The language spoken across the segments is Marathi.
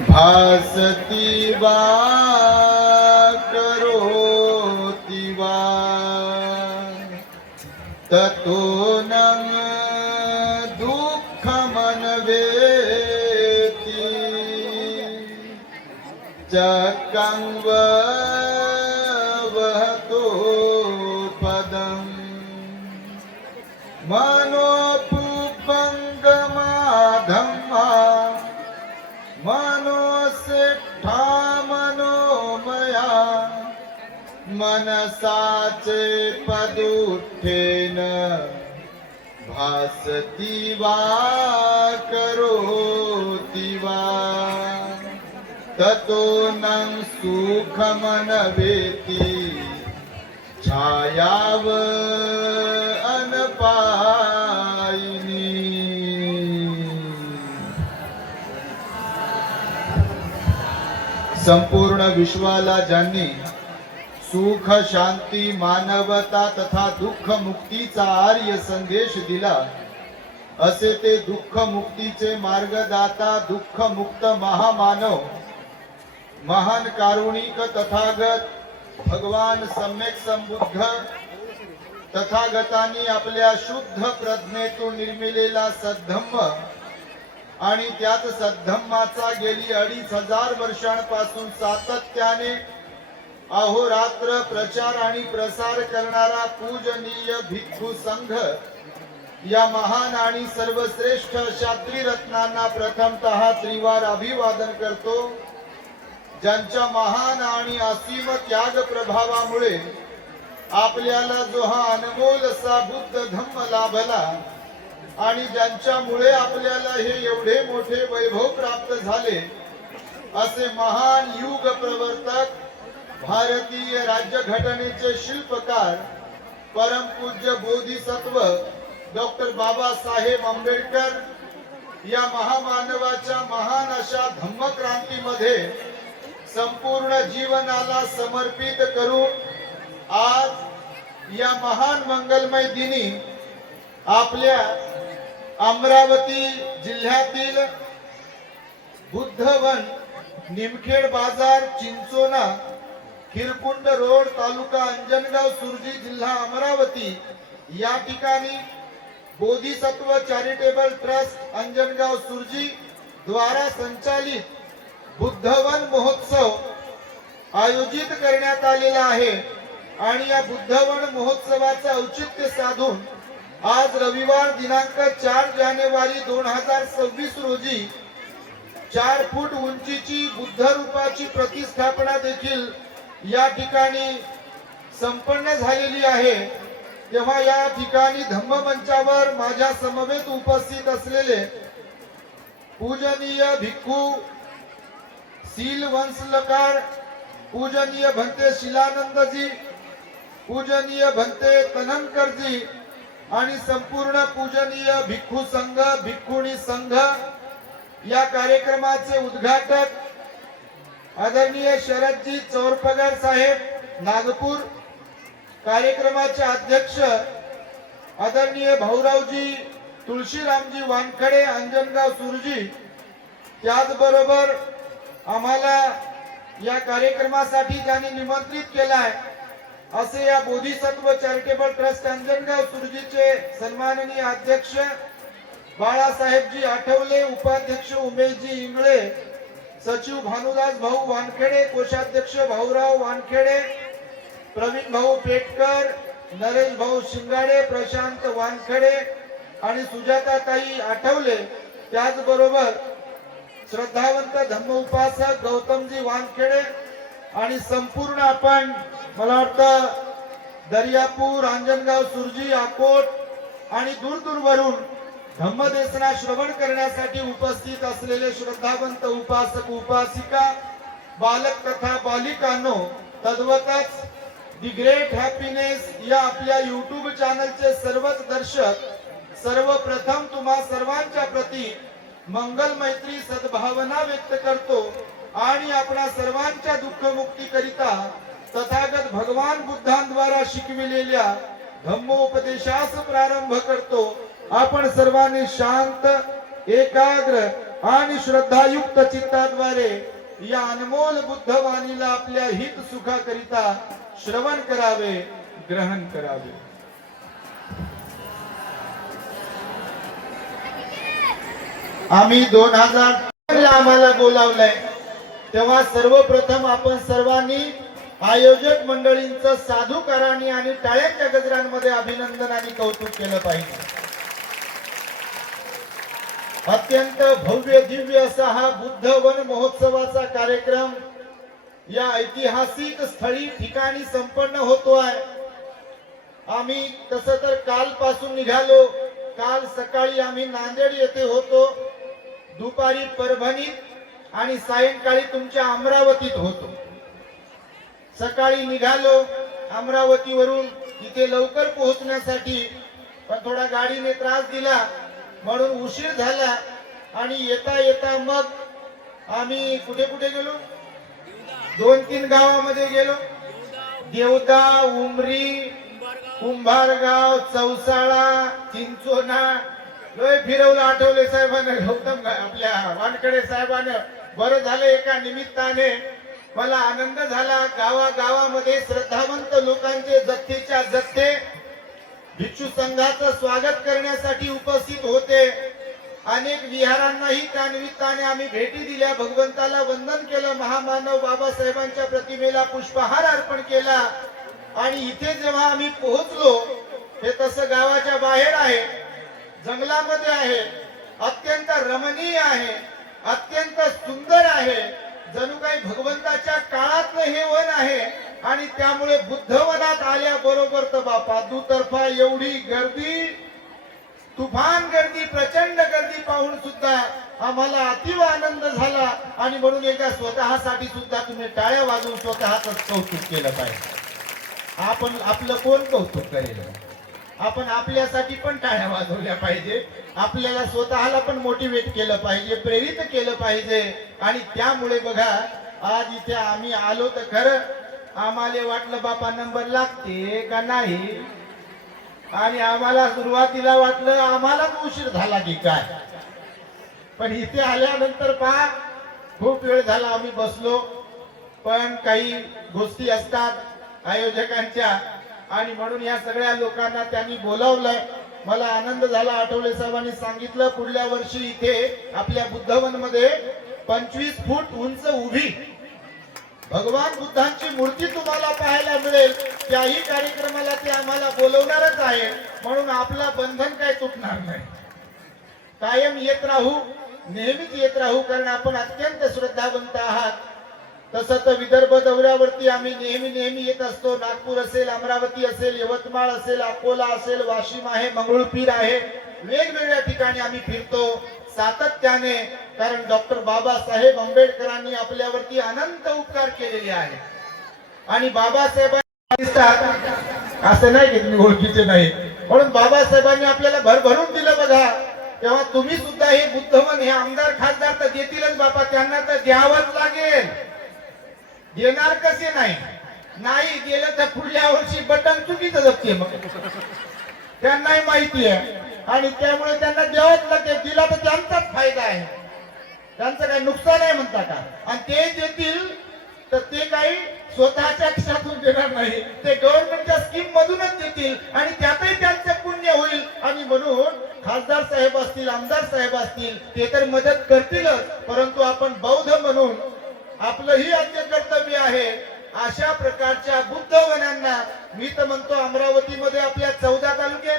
भासती वा करोति वा ततो न दुःखमन्वेति चक्रंवतो पदम् मनोपुपंगमाधम्मा मनोसेठा मनोमया मनसाचे पदुत्थेन भासती वा करोति वा ततो न सुखमन्वेति छायाव अनपायिनी। संपूर्ण विश्वाला ज्यांनी सुख शांती मानवता तथा दुःख मुक्तीचा आर्य संदेश दिला असे ते दुःख मुक्तीचे मार्गदाता दुःख मुक्त महामानव महान कारुणिक तथागत भगवान सम्यक संबुद्ध तथागतांनी आपल्या शुद्ध प्रज्ञेतून निर्मिलेला सद्धम्म आणि त्याच सद्धम्माचा गेली 2500 वर्षांपासून सातत्याने अहोरात्र प्रचार आणि प्रसार करणारा पूजनीय भिक्खू संघ या महान आणि सर्वश्रेष्ठ अशा त्रिरत्नांना प्रथमतः त्रिवार अभिवादन करतो, ज्यांच्या महान आणि असीम त्याग प्रभावामुळे आपल्याला जो हा अनमोल असा बुद्ध धम्म लाभला आणि ज्यांच्यामुळे आपल्याला हे एवढे मोठे वैभव प्राप्त झाले असे महान युग प्रवर्तक भारतीय राज्यघटनेचे शिल्पकार परमपूज्य बोधिसत्व डॉक्टर बाबासाहेब आंबेडकर या महामानवाच्या महान अशा धम्मक्रांतीमध्ये संपूर्ण जीवनाला समर्पित करून आज या महान मंगलमय दिनी आपल्या अमरावती जिल्ह्यातील बुद्धवन निमखेड बाजार चिंचोना खिरकुंड रोड तालुका अंजनगाव सुरजी जिल्हा अमरावती या ठिकाणी बोधिसत्व चॅरिटेबल ट्रस्ट अंजनगाव सुरजी द्वारा संचालित बुद्धवन महोत्सव आयोजित करण्यात आलेला आहे आणि या बुद्धवन महोत्सवाचे औचित्य साधून आज रविवार दिनांक 4 जानेवारी 2026 रोजी 4 फूट उंचीची बुद्ध रूपाची प्रतिष्ठापना देखील या ठिकाणी संपन्न झालेली आहे। तेव्हा या ठिकाणी धम्ममंचावर माझ्या समवेत उपस्थित असलेले पूजनीय भिक्खू शील वंशलकार पूजनीय भंते शिलानंदजी पूजनीय भंते तनंकरजी आणि संपूर्ण पूजनीय भिक्खू संघ भिक्खुणी संघ या कार्यक्रमाचे उद्घाटक आदरणीय शरदजी चौरपगार साहेब नागपूर, कार्यक्रमाचे अध्यक्ष आदरणीय भाऊरावजी तुळशीरामजी वानखडे अंजनगाव सुरजी, त्याचबरोबर आम्हाला या कार्यक्रमासाठी ज्यांनी निमंत्रित केलाय असे या बोधिसत्व चॅरिटेबल ट्रस्ट अंजनगाव सुरजीचे सन्माननीय अध्यक्ष बाळासाहेबजी आठवले, उपाध्यक्ष उमेशजी इंगळे, सचिव भानुदास भाऊ वानखेडे, कोषाध्यक्ष भाऊराव वानखेडे, प्रवीण भाऊ पेटकर, नरेश भाऊ शिंगाडे, प्रशांत वानखेडे आणि सुजाताताई आठवले, त्याचबरोबर श्रद्धावंत धम्म उपासक गौतमजी वानखेडे आणि संपूर्ण आपण मला वाटतं दर्यापूर, अंजनगाव सुरजी, अकोट आणि दूरवरून धम्मदेसना श्रवण करण्यासाठी उपस्थित असलेले श्रद्धावंत उपासक उपासिका, बालक तथा बालिकांनो, तद्वतच दी ग्रेट हॅपीनेस या आपल्या यूट्यूब चॅनलचे सर्वच दर्शक, सर्वप्रथम तुम्हा सर्वांच्या प्रती मंगल मैत्री सद्भावना व्यक्त करतो आणि आपणा सर्वांच्या दुःख मुक्ती करिता तथागत भगवान बुद्धांद्वारा शिकविलेल्या धम्मोपदेशास प्रारंभ करतो। आपण सर्वांनी शांत, एकाग्र आणि श्रद्धायुक्त चित्ताद्वारे या अनमोल बुद्धवाणीला आपल्या हित सुखाकरिता श्रवण करावे, ग्रहण करावे. आम्ही 2000 आम्हाला बोलावलंय तेव्हा सर्वप्रथम आपण सर्वांनी आयोजक मंडळींचं साधुकारांनी आणि टाळ्यांच्या गजरांमध्ये अभिनंदन आणि कौतुक केलं पाहिजे. अत्यंत भव्य दिव्य असा हा बुद्ध वन महोत्सवाचा कार्यक्रम या ऐतिहासिक स्थळी ठिकाणी संपन्न होतोय. आम्ही तसं तर कालपासून निघालो. काल सकाळी आम्ही नांदेड येथे होतो, दुपारी परभणीत आणि सायंकाळी तुमच्या अमरावतीत होतो. सकाळी निघालो अमरावतीवरून इथे लवकर पोहोचण्यासाठी, पण थोडा गाडीने त्रास दिला म्हणून उशीर झाला. आणि येता येता मग आम्ही कुठे कुठे गेलो, 2-3 गावामध्ये गेलो. देवदा, उमरी, कुंभारगाव, चौसाळा, चिंचोना लोय फिरवलं आठवले साहेबांना, गौतम आपल्या वानकडे साहेबांना. बरं झालं, एका निमित्ताने मला आनंद झाला. गावागावामध्ये श्रद्धावंत लोकांचे जथ्थेच्या जथ्थे भिक्षू संघाचं स्वागत करण्यासाठी उपस्थित होते. अनेक विहारांनाही त्या निमित्ताने आम्ही भेटी दिल्या, भगवंताला वंदन केलं, महामानव बाबासाहेबांच्या प्रतिमेला पुष्पहार अर्पण केला. आणि इथे जेव्हा आम्ही पोहोचलो, हे तसं गावाच्या बाहेर आहे, जंगलामध्ये आहे, अत्यंत रमणीय आहे, अत्यंत सुंदर आहे. जणू काही भगवंताच्या काळातलं हे वन आहे. आणि त्यामुळे बुद्धवनात आल्याबरोबर तर बापा दुतर्फा एवढी गर्दी, तुफान गर्दी, प्रचंड गर्दी पाहून सुद्धा आम्हाला अतिव आनंद झाला. आणि म्हणून एकदा स्वतःसाठी सुद्धा तुम्ही टाळ्या वाजवून स्वतःच कौतुक केलं पाहिजे. आपण आपलं कोण कौतुक करेल? आपण आपल्यासाठी पण टाळ्या वाजवल्या पाहिजे, आपल्याला स्वतःला पण मोटिवेट केलं पाहिजे, प्रेरित केलं पाहिजे. आणि त्यामुळे बघा आज इथे आम्ही आलो तर खरं आम्हाला वाटलं बापा नंबर लागते का नाही, आणि आम्हाला सुरुवातीला वाटलं आम्हालाच उशीर झाला की काय. पण इथे आल्यानंतर पहा खूप वेळ झाला आम्ही बसलो. पण काही गोष्टी असतात आयोजकांच्या, आणि म्हणून या सगळ्या लोकांना त्यांनी बोलावलंय. मला आनंद झाला. आठवले साहेबांनी सांगितलं पुढल्या वर्षी इथे आपल्या बुद्धवन मध्ये 25 फूट उंच उभी भगवान बुद्धांची मूर्ती तुम्हाला पाहायला मिळेल. त्याही कार्यक्रमाला ते आम्हाला बोलवणारच आहे. म्हणून आपला बंधन काय तुटणार नाही, कायम येत राहू, नेहमीच येत राहू, कारण आपण अत्यंत श्रद्धावंत आहात. तसं तर विदर्भ दौऱ्यावरती आम्ही नेहमी येत असतो. नागपूर असेल, अमरावती असेल, यवतमाळ असेल, अकोला असेल, वाशिम आहे, मंगळूरपीर आहे, वेगवेगळ्या ठिकाणी आम्ही फिरतो सातत्याने. कारण डॉक्टर बाबासाहेब आंबेडकरांनी आपल्यावरती अनंत उपकार केलेले आहेत. आणि बाबासाहेबांनी असं नाही की तुम्ही ओळखीचे नाही, म्हणून बाबासाहेबांनी आपल्याला भरभरून दिलं बघा. तेव्हा तुम्ही सुद्धा हे बुद्धवन, हे आमदार खासदार तर देतीलच बापा, त्यांना तर द्यावंच लागेल. देणार कसे नाही, नाही गेलं तर पुढल्या वर्षी बटन चुकीचं जपते, मग त्यांनाही माहिती आहे. आणि त्यामुळे त्यांना द्यावंच लागेल. दिला तर त्यांचाच फायदा आहे, त्यांचं काही नुकसान आहे म्हणता का. आणि ते देतील तर ते काही स्वतःच्या खिशातून देणार नाही, ते गव्हर्नमेंटच्या स्कीम मधूनच देतील. आणि त्यातही त्यांचं पुण्य होईल. आणि म्हणून खासदार साहेब असतील, आमदार साहेब असतील, ते तर मदत करतीलच, परंतु आपण बौद्ध म्हणून आपलंही आद्य कर्तव्य आहे. अशा प्रकारच्या बुद्धवनांना मी तर म्हणतो अमरावतीमध्ये आपल्या 14 तालुके,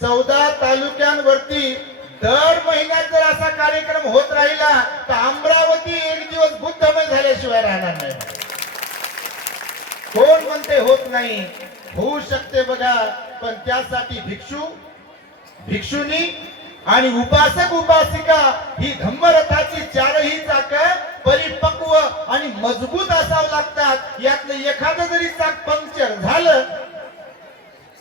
14 तालुक्यांवरती दर महिन्यात जर असा कार्यक्रम होत राहिला तर अमरावती एक दिवस बुद्धमय झाल्याशिवाय राहणार नाही. कोण म्हणते होत नाही? होऊ शकते बघा. पण त्यासाठी भिक्षू, भिक्षुनी आणि उपासक उपासिका ही धम्मरथाची चारही चाक परिपक्व आणि मजबूत असावं लागतात. यातलं एखादं जरी चाक पंक्चर झालं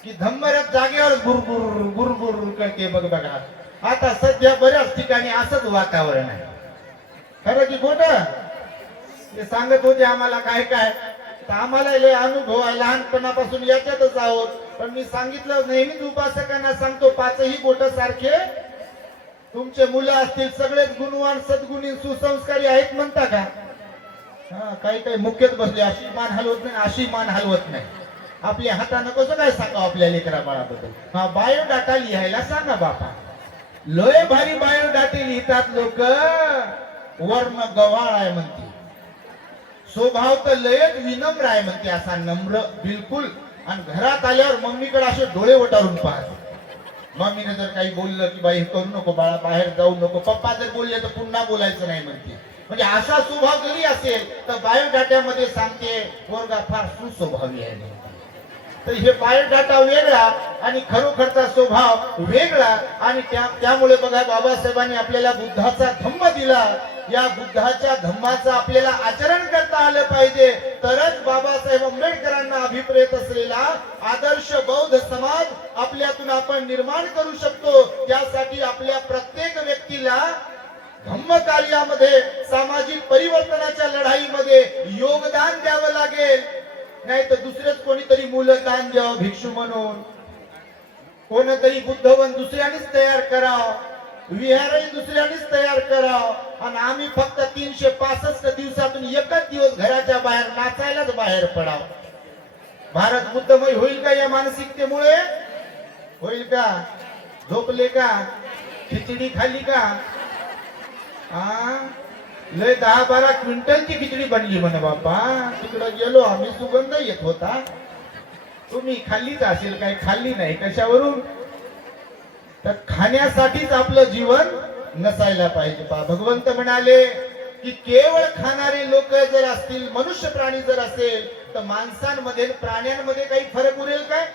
की धम्मरथ जागेवर गुरगुर गुरगुर करते बघ बघा. आता सध्या बऱ्याच ठिकाणी असंच वातावरण आहे. खरं की खोटं? ते सांगत होते आम्हाला काय काय, तर आम्हाला लय अनुभव आहे, लहानपणापासून याच्यातच आहोत. पण मी सांगितलं, नेहमीच उपासकांना सांगतो, 5ही बोट सारखे तुमचे मुलं असतील सगळेच गुणवान सद्गुणी सुसंस्कारी आहेत म्हणता का? हा, काही काही मुख्यच बसले, अशी मान हलवत नाही अशी मान हलवत नाही. आपल्या हातानं कसं काय सांगा आपल्या लेकरा बाळाबद्दल? हा, बायोडाटा लिहायला सांगा बापा. लय भारी बायोडाटे लिहितात लोक. वर्ण गवाळ आहे म्हणते, स्वभाव तर लयच विनम्र आहे म्हणते, असा नम्र बिलकुल. आणि घरात आल्यावर मम्मीकडे असे डोळे वटारून पाहत. मम्मीने जर काही बोललं की बाई करू नको बाळा, बाहेर जाऊ नको, पप्पा जर बोलले तर पुन्हा बोलायचं नाही म्हणते. म्हणजे असा स्वभाव जरी असेल तर बायोडाट्यामध्ये सांगते पोरगा फार सुस्वभावी आहे म्हणते. तर हे बायोडाटा वेगळा आणि खरोखरचा स्वभाव वेगळा. आणि त्यामुळे बघा बाबासाहेबांनी आपल्याला बुद्धाचा धम्म दिला. या बुद्धाच्या धम्माचं आपल्याला आचरण करता आलं पाहिजे, तरच बाबासाहेब आंबेडकरांना अभिप्रेत असलेला आदर्श बौद्ध समाज आपल्यातून आपण निर्माण करू शकतो. त्यासाठी आपल्या प्रत्येक व्यक्तीला धम्म कार्यामध्ये, सामाजिक परिवर्तनाच्या लढाईमध्ये योगदान द्यावं लागेल. नाही तर दुसरेच कोणीतरी मुलं दान द्यावं भिक्षू म्हणून, कोणतरी बुद्धवन दुसऱ्यानेच तयार करावं, विहारही दुसऱ्यानेच तयार करावं. आणि आम्ही फक्त 365 दिवसातून एकच दिवस घराच्या बाहेर नाचायलाच बाहेर पडावं. भारत बुद्धमय होईल का या मानसिकतेमुळे? होईल का? झोपले का? खिचडी खाल्ली का? लय 10-12 क्विंटलची खिचडी बनली म्हणे बापा. तिकडे गेलो आम्ही, सुगंध येत होता. तुम्ही खाल्लीच असेल, काही खाल्ली नाही कशावरून? तर खाण्यासाठीच आपलं जीवन नसायला पाहिजे. भगवंत म्हणाले की केवळ खाणारे लोक जर असतील, मनुष्य प्राणी जर असेल, तर माणसांमध्ये प्राण्यांमध्ये काही फरक उरेल काय?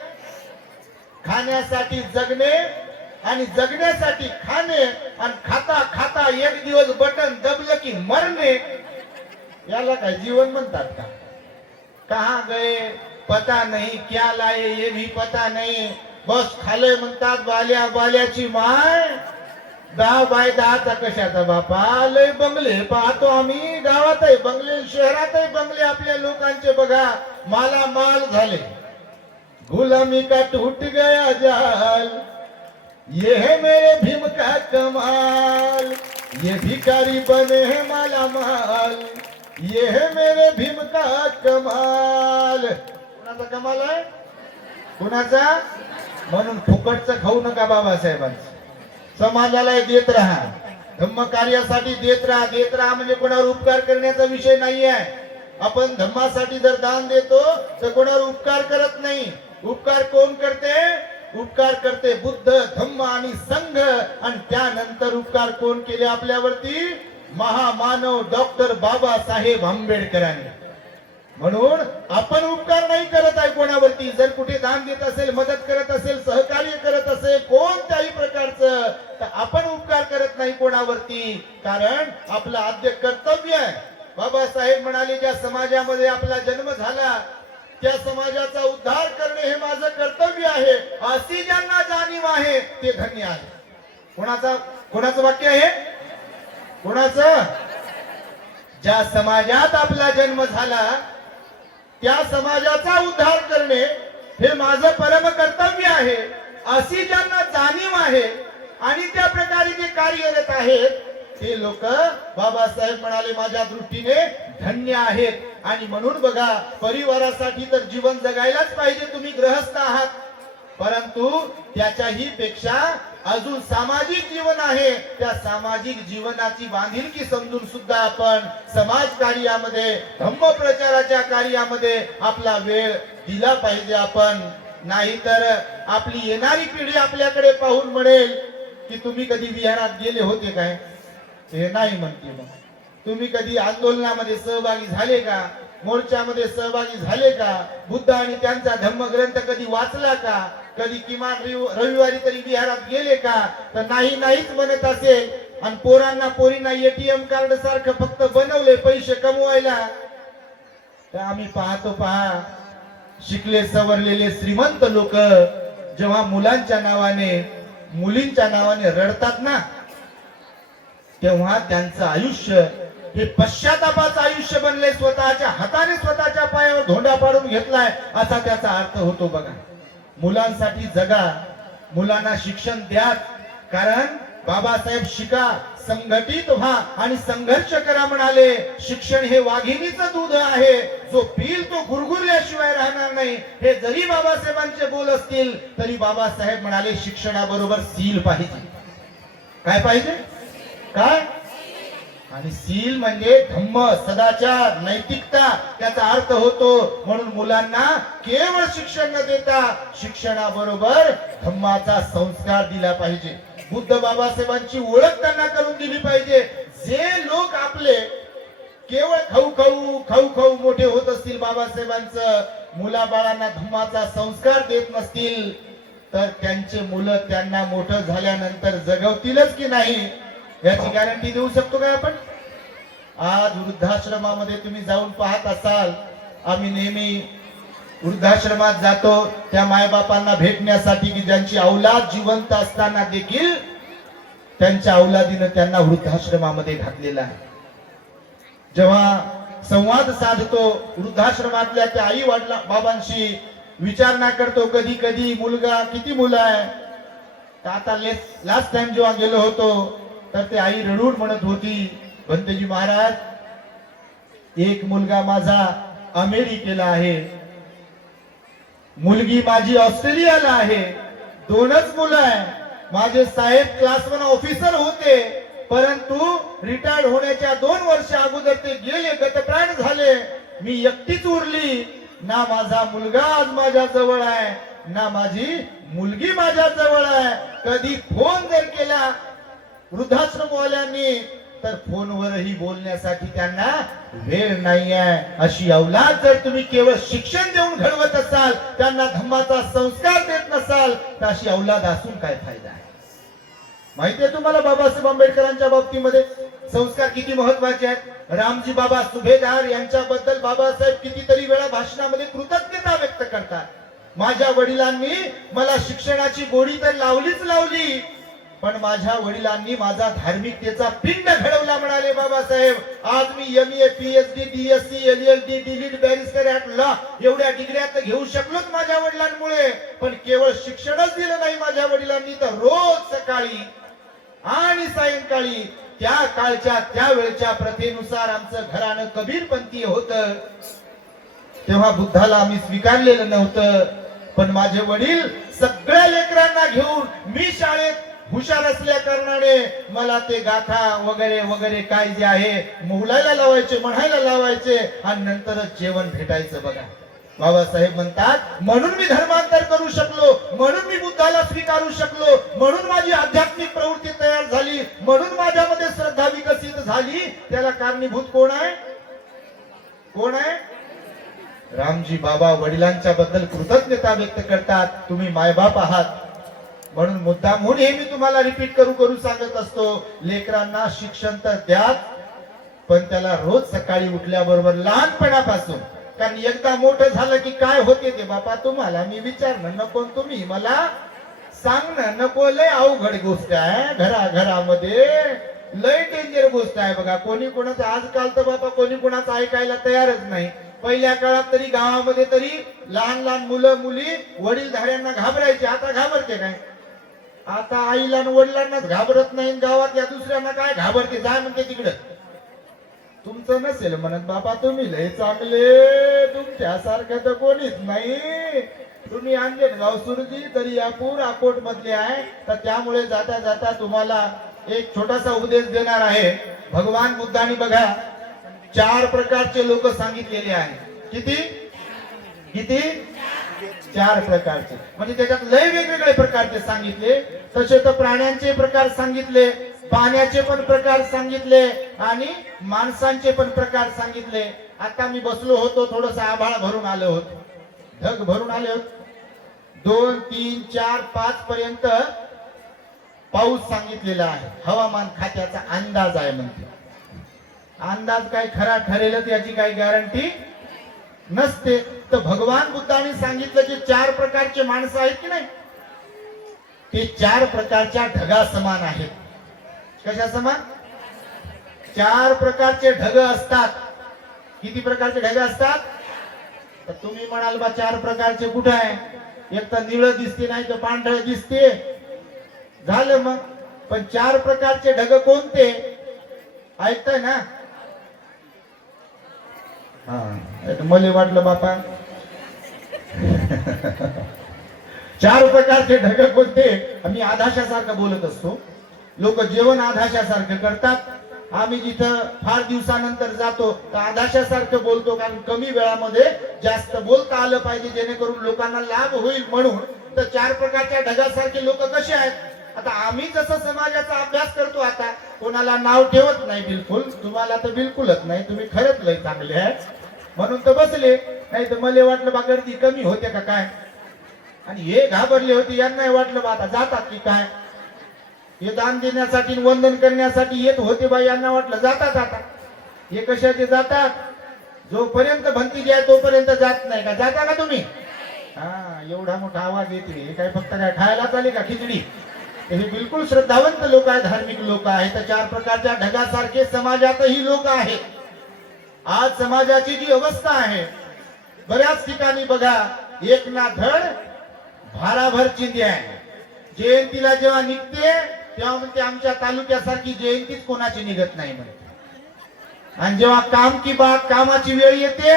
खाण्यासाठी जगणे आणि जगण्यासाठी खाणे, आणि खाता खाता एक दिवस बटन दबलं की मरणे, याला काय जीवन म्हणतात का? कहा गए पता नहीं, क्या लाए ये भी पता नहीं, बस खाले म्हणतात. बाल्या बाल्याची माय, 10 बाय 10चा कशाचा बापा? लय बंगले पाहतो आम्ही, गावातही बंगले, शहरातही बंगले आपल्या लोकांचे बघा, माला माल झाले. गुलामी का टूट गया जाल, ये है मेरे भीम का कमाल, ये भिखारी बने हैं माला माल, ये है मेरे भीम का कमाल. कुणाचा कमाल आहे? कुणाचा? म्हणून फुकटचं खाऊ नका बाबासाहेबांचं. समाजाला देत राहा, धम्म कार्यासाठी देत राहा. देत राहा म्हणजे कोणावर उपकार करण्याचा विषय नाही आहे. आपण धम्मासाठी जर दान देतो तर कोणावर उपकार करत नाही. उपकार कोण करते? उपकार करते बुद्ध, धम्म आणि संघ. आणि त्यानंतर उपकार कोण केले आपल्यावरती? महामानव डॉक्टर बाबासाहेब आंबेडकरांनी. म्हणून आपण उपकार नाही करत आहे कोणावरती. जर कुठे दान देत असेल, मदत करत असेल, सहकार्य करत असेल कोणत्याही प्रकारचं, तर आपण उपकार करत नाही कोणावरती. कारण आपलं आद्य कर्तव्य आहे. बाबासाहेब म्हणाले ज्या समाजामध्ये आपला जन्म झाला त्या समाजाचा उद्धार करणे हे माझं कर्तव्य आहे. अशी ज्यांना जाणीव आहे ते धन्य आहे. कोणाचं वाक्य आहे? कोणाचं? ज्या समाजात आपला जन्म झाला त्या समाजाचा उद्धार करणे हे माझं परम कर्तव्य आहे. अशी ज्यांना जाणीव आहे आणि त्या प्रकारे जे कार्यरत आहेत ते लोक बाबासाहेब म्हणाले माझ्या दृष्टीने धन्य आहेत. आणि म्हणून बघा, परिवारासाठी तर जीवन जगायलाच पाहिजे. तुम्ही गृहस्थ आहात, परंतु त्याच्याही पेक्षा अजून सामाजिक जीवन आहे. त्या सामाजिक जीवनाची बांधिलकी समजून सुद्धा आपण समाज कार्यामध्ये, धम्म प्रचाराच्या कार्यामध्ये आपला वेळ दिला पाहिजे आपण. नाहीतर आपली येणारी पिढी आपल्याकडे पाहून म्हणेल की तुम्ही कधी विहारात गेले होते काय? हे नाही म्हणते. मग तुम्ही कधी आंदोलनामध्ये सहभागी झाले का? मोर्चामध्ये सहभागी झाले का? बुद्ध आणि त्यांचा धम्मग्रंथ कधी वाचला का? कधी किमान रविवारी तरी विहारात गेले का? तर नाहीच म्हणत असेल. आणि पोरींना एटीएम कार्ड सारखं फक्त बनवले पैसे कमवायला. तर आम्ही पाहतो, पहा, शिकले सवरलेले श्रीमंत लोक जेव्हा मुलांच्या नावाने, मुलींच्या नावाने रडतात ना, तेव्हा त्यांचं आयुष्य हे पश्चातापाचं आयुष्य बनले. स्वतःच्या हाताने स्वतःच्या पायावर धोंडा पाडून घेतलाय असा त्याचा अर्थ होतो. बघा, मुलांसाठी जगा, मुलांना शिक्षण द्या. कारण बाबासाहेब शिका, संघटित व्हा आणि संघर्ष करा म्हणाले. शिक्षण हे वाघिणीचं दूध आहे, जो पिल तो गुरगुरल्याशिवाय राहणार नाही. हे जरी बाबासाहेबांचे बोल असतील तरी बाबासाहेब म्हणाले शिक्षणाबरोबर सील पाहिजे. काय पाहिजे? काय? आणि सील म्हणजे धम्म, सदाचार, नैतिकता, त्याचा अर्थ होतो. म्हणून मुलांना केवळ शिक्षण न देता शिक्षणाबरोबर धम्माचा संस्कार दिला पाहिजे. बुद्ध बाबासाहेबांची ओळख त्यांना करून दिली पाहिजे. जे लोक आपले केवळ खाऊ खाऊ मोठे होत असतील, बाबासाहेबांचं मुलाबाळांना धम्माचा संस्कार देत नसतील, तर त्यांचे मुलं त्यांना मोठं झाल्यानंतर जगवतीलच की नाही याची गॅरंटी देऊ शकतो का आपण? आज वृद्धाश्रमामध्ये तुम्ही जाऊन पाहत असाल, आम्ही नेहमी वृद्धाश्रमात जातो त्या मायबापांना भेटण्यासाठी की ज्यांची औलाद जिवंत असताना देखील त्यांच्या औलादीनं त्यांना वृद्धाश्रमामध्ये घातलेला आहे. जेव्हा संवाद साधतो वृद्धाश्रमातल्या त्या आई वडिला बाबांशी, विचारणा करतो कधी कधी मुलगा किती मुलं आहे. तर आता लास्ट टाइम जेव्हा गेलो होतो तर ते आई रडून म्हणत होती, भंतेजी महाराज, एक मुलगा माझा अमेरिकेला आहे, मुलगी माझी ऑस्ट्रेलियाला आहे, दोनच मुलं आहे. माझे साहेब क्लास 1 ऑफिसर होते, परंतु रिटायर्ड होण्याच्या 2 वर्ष अगोदर ते गेले, गतप्राण झाले. मी एकटीच उरली. ना माझा मुलगा आज माझ्या जवळ आहे, ना माझी मुलगी माझ्या जवळ आहे. कधी फोन जर केला वृद्धाश्रमवाल्यांनी तर फोनवरही बोलण्यासाठी त्यांना वेळ नाही आहे. अशी औलाद जर तुम्ही केवळ शिक्षण देऊन घडवत असाल, त्यांना धम्माचा संस्कार देत नसाल, तर अशी औलाद असून काय फायदा आहे? माहिती आहे तुम्हाला बाबासाहेब आंबेडकरांच्या बाबतीमध्ये संस्कार किती महत्वाचे आहेत. रामजी बाबा सुभेदार यांच्याबद्दल बाबासाहेब कितीतरी वेळा भाषणामध्ये कृतज्ञता व्यक्त करतात. माझ्या वडिलांनी मला शिक्षणाची गोडी तर लावलीच लावली, पण माझ्या वडिलांनी माझा धार्मिकतेचा पिंड घडवला म्हणाले बाबासाहेब. आज मी MA, PhD, DSc, LLD, DLID, barrister at law एवढ्या डिग्र्या तर घेऊ शकलोच माझ्या वडिलांमुळे, पण केवळ शिक्षणच दिलं नाही माझ्या वडिलांनी, तर रोज सकाळी आणि सायंकाळी त्या काळच्या त्या वेळच्या प्रथेनुसार आमचं घराणं कबीरपंथी होतं. तेव्हा बुद्धाला आम्ही स्वीकारलेलं नव्हतं, पण माझे वडील सगळ्या लेकरांना घेऊन, मी शाळेत हुशार असल्या कारणाने मला ते गाथा वगैरे वगैरे काय जे आहे मुलायला लावायचे, म्हणायला लावायचे आणि नंतरच जेवण भेटायचं. बघा बाबासाहेब म्हणतात, म्हणून मी धर्मांतर करू शकलो, म्हणून मी बुद्धाला स्वीकारू शकलो, म्हणून माझी आध्यात्मिक प्रवृत्ती तयार झाली, म्हणून माझ्यामध्ये श्रद्धा विकसित झाली. त्याला कारणीभूत कोण आहे? कोण आहे? रामजी बाबा वडिलांच्या बद्दल कृतज्ञता व्यक्त करतात. तुम्ही मायबाप आहात म्हणून मुद्दा म्हणून हे मी तुम्हाला रिपीट करू सांगत असतो. लेकरांना शिक्षण तर द्या, पण त्याला रोज सकाळी उठल्याबरोबर लहानपणापासून, कारण एकदा मोठं झालं की काय होते ते बापा तुम्हाला मी विचारणं नको, तुम्ही मला सांगणं नको. लय अवघड गोष्ट आहे, घराघरामध्ये लय डेंजर गोष्ट आहे. बघा कोणी कोणाचं आजकाल तर बापा कोणी कोणाचं ऐकायला तयारच नाही. पहिल्या काळात तरी गावामध्ये तरी लहान लहान मुलं मुली वडीलधाऱ्यांना घाबरायचे, आता घाबरते काय? आता आईला आणि वडिलांनाच घाबरत नाही, गावात या दुसऱ्यांना काय घाबरते? जाय म्हणते तिकडं. तुमचं नसेल म्हणत बापा तुम्ही लय चांगले, तुमच्यासारखं तर कोणीच नाही. तुम्ही अंजनगाव सुरजी दर्यापूर अकोट मधले आहे, तर त्यामुळे जाता जाता तुम्हाला एक छोटासा उपदेश देणार आहे. भगवान बुद्धांनी बघा 4 प्रकारचे लोक सांगितलेले आहेत. किती किती? 4 प्रकारचे. म्हणजे त्याच्यात लय वेगवेगळे प्रकारचे सांगितले. तसे तर प्राण्यांचे प्रकार सांगितले, पाण्याचे पण प्रकार सांगितले आणि माणसांचे पण प्रकार सांगितले. आता मी बसलो होतो, थोडस आभाळ भरून आलं होतं, ढग भरून आले होते. 2, 3, 4, 5 पर्यंत पाऊस सांगितलेला आहे. हवामान खात्याचा अंदाज आहे म्हणते. अंदाज काय खरा ठरेल याची काही गॅरंटी नसते. तर भगवान बुद्धांनी सांगितलं की 4 प्रकारचे माणसं आहेत की नाही, ते 4 प्रकारच्या ढगा समान आहेत. कशा समान? 4 प्रकारचे ढग असतात. किती प्रकारचे ढग असतात? तर तुम्ही म्हणाल बा 4 प्रकारचे कुठे आहे? एक तर निळं दिसते, नाही तर पांढरं दिसते. झालं मग पण 4 प्रकारचे ढग कोणते ऐकताय ना? हा मला वाटलं बापा 4 प्रकारचे ढग कोणते? आम्ही आधाशासारखं बोलत असतो. लोक जेवण आधाशासारखं करतात. आम्ही जिथं फार दिवसानंतर जातो तर आधाशासारखं बोलतो, कारण कमी वेळामध्ये जास्त बोलता आलं पाहिजे जेणेकरून लोकांना लाभ होईल म्हणून. तर 4 प्रकारच्या ढगासारखे लोक कसे आहेत? आता आम्ही जसं समाजाचा अभ्यास करतो, आता कोणाला नाव ठेवत नाही बिलकुल, तुम्हाला तर बिलकुलच नाही, तुम्ही खरंच लय चांगले आहेत म्हणून तर बसले, नाही तर मला वाटलं बा गर्दी कमी होते का काय. आणि हे घाबरले होते, यांना वाटलं बा आता जातात की काय, हे दान देण्यासाठी वंदन करण्यासाठी येत होते बा, यांना वाटलं जातात. आता हे कशाचे जातात? जोपर्यंत भंती आहे तोपर्यंत जात नाही का? जाता का तुम्ही? हा एवढा मोठा आवाज येते, हे काय फक्त काय खायला चाले का खिचडी? हे बिलकुल श्रद्धावंत लोक आहेत, धार्मिक लोक आहेत. 4 प्रकारच्या ढगासारखे समाजातही लोक आहेत. आज समाजाची जी अवस्था आहे, बऱ्याच ठिकाणी बघा, एक ना धड भाराभर चिंधी आहे. जयंतीला जेव्हा निघते तेव्हा म्हणते आमच्या तालुक्यासारखी जयंतीच कोणाची निघत नाही म्हणते. आणि जेव्हा काम की बात कामाची वेळ येते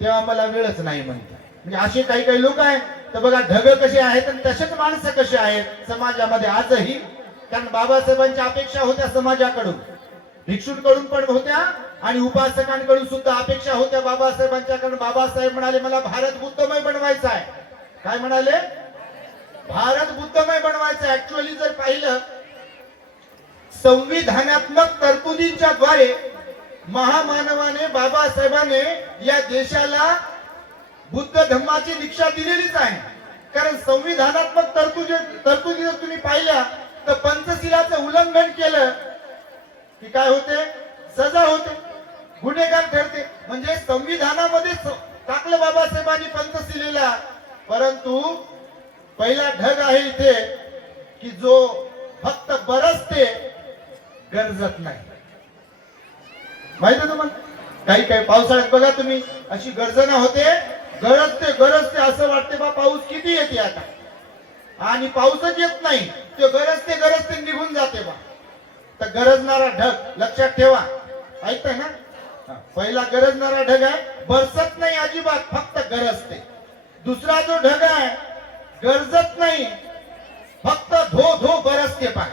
तेव्हा मला वेळच नाही म्हणते. म्हणजे असे काही काही लोक आहेत. तर बघा ढग कसे आहेत आणि तसेच माणसं कसे आहेत समाजामध्ये आजही. कारण बाबासाहेबांच्या अपेक्षा होत्या समाजाकडून, भिक्षूंकडून पण होत्या आणि उपासकांकडून सुद्धा अपेक्षा होत्या बाबासाहेबांच्याकडून. बाबासाहेब म्हणाले मला भारत बुद्धमय बनवायचा आहे. काय म्हणाले? भारत बुद्धमय बनवायचं. ऍक्च्युअली जर पाहिलं, संविधानात्मक तरतुदींच्या द्वारे महामानवाने बाबासाहेबांनी या देशाला बुद्ध धम्माची दीक्षा दिलेलीच आहे. कारण संविधानात्मक तरतुदी जर तुम्ही पाहिल्या तर पंचशिलाचं उल्लंघन केलं की काय होते? सजा होते, गुन्हेगार ठरते. म्हणजे संविधानामध्ये टाकलं बाबासाहेबांनी पंचशिलेला. परंतु पहिला ढग आहे इथे की जो फक्त बरसते, गरजत नाही. माहिती तुम्हाला? काही काही पावसाळ्यात बघा तुम्ही, अशी गर्जना होते, गरजते गरजते, असं वाटते बा पाऊस किती येते आता, आणि पाऊसच येत नाही. ते गरजते गरजते निघून जाते बा. तर गरजणारा ढग लक्षात ठेवा. ऐकताय ना? पहिला गरजणारा ढग आहे, बरसत नाही अजिबात, फक्त गरजते. दुसरा जो ढग आहे, गरजत नाही, फक्त धो धो बरसते पाय.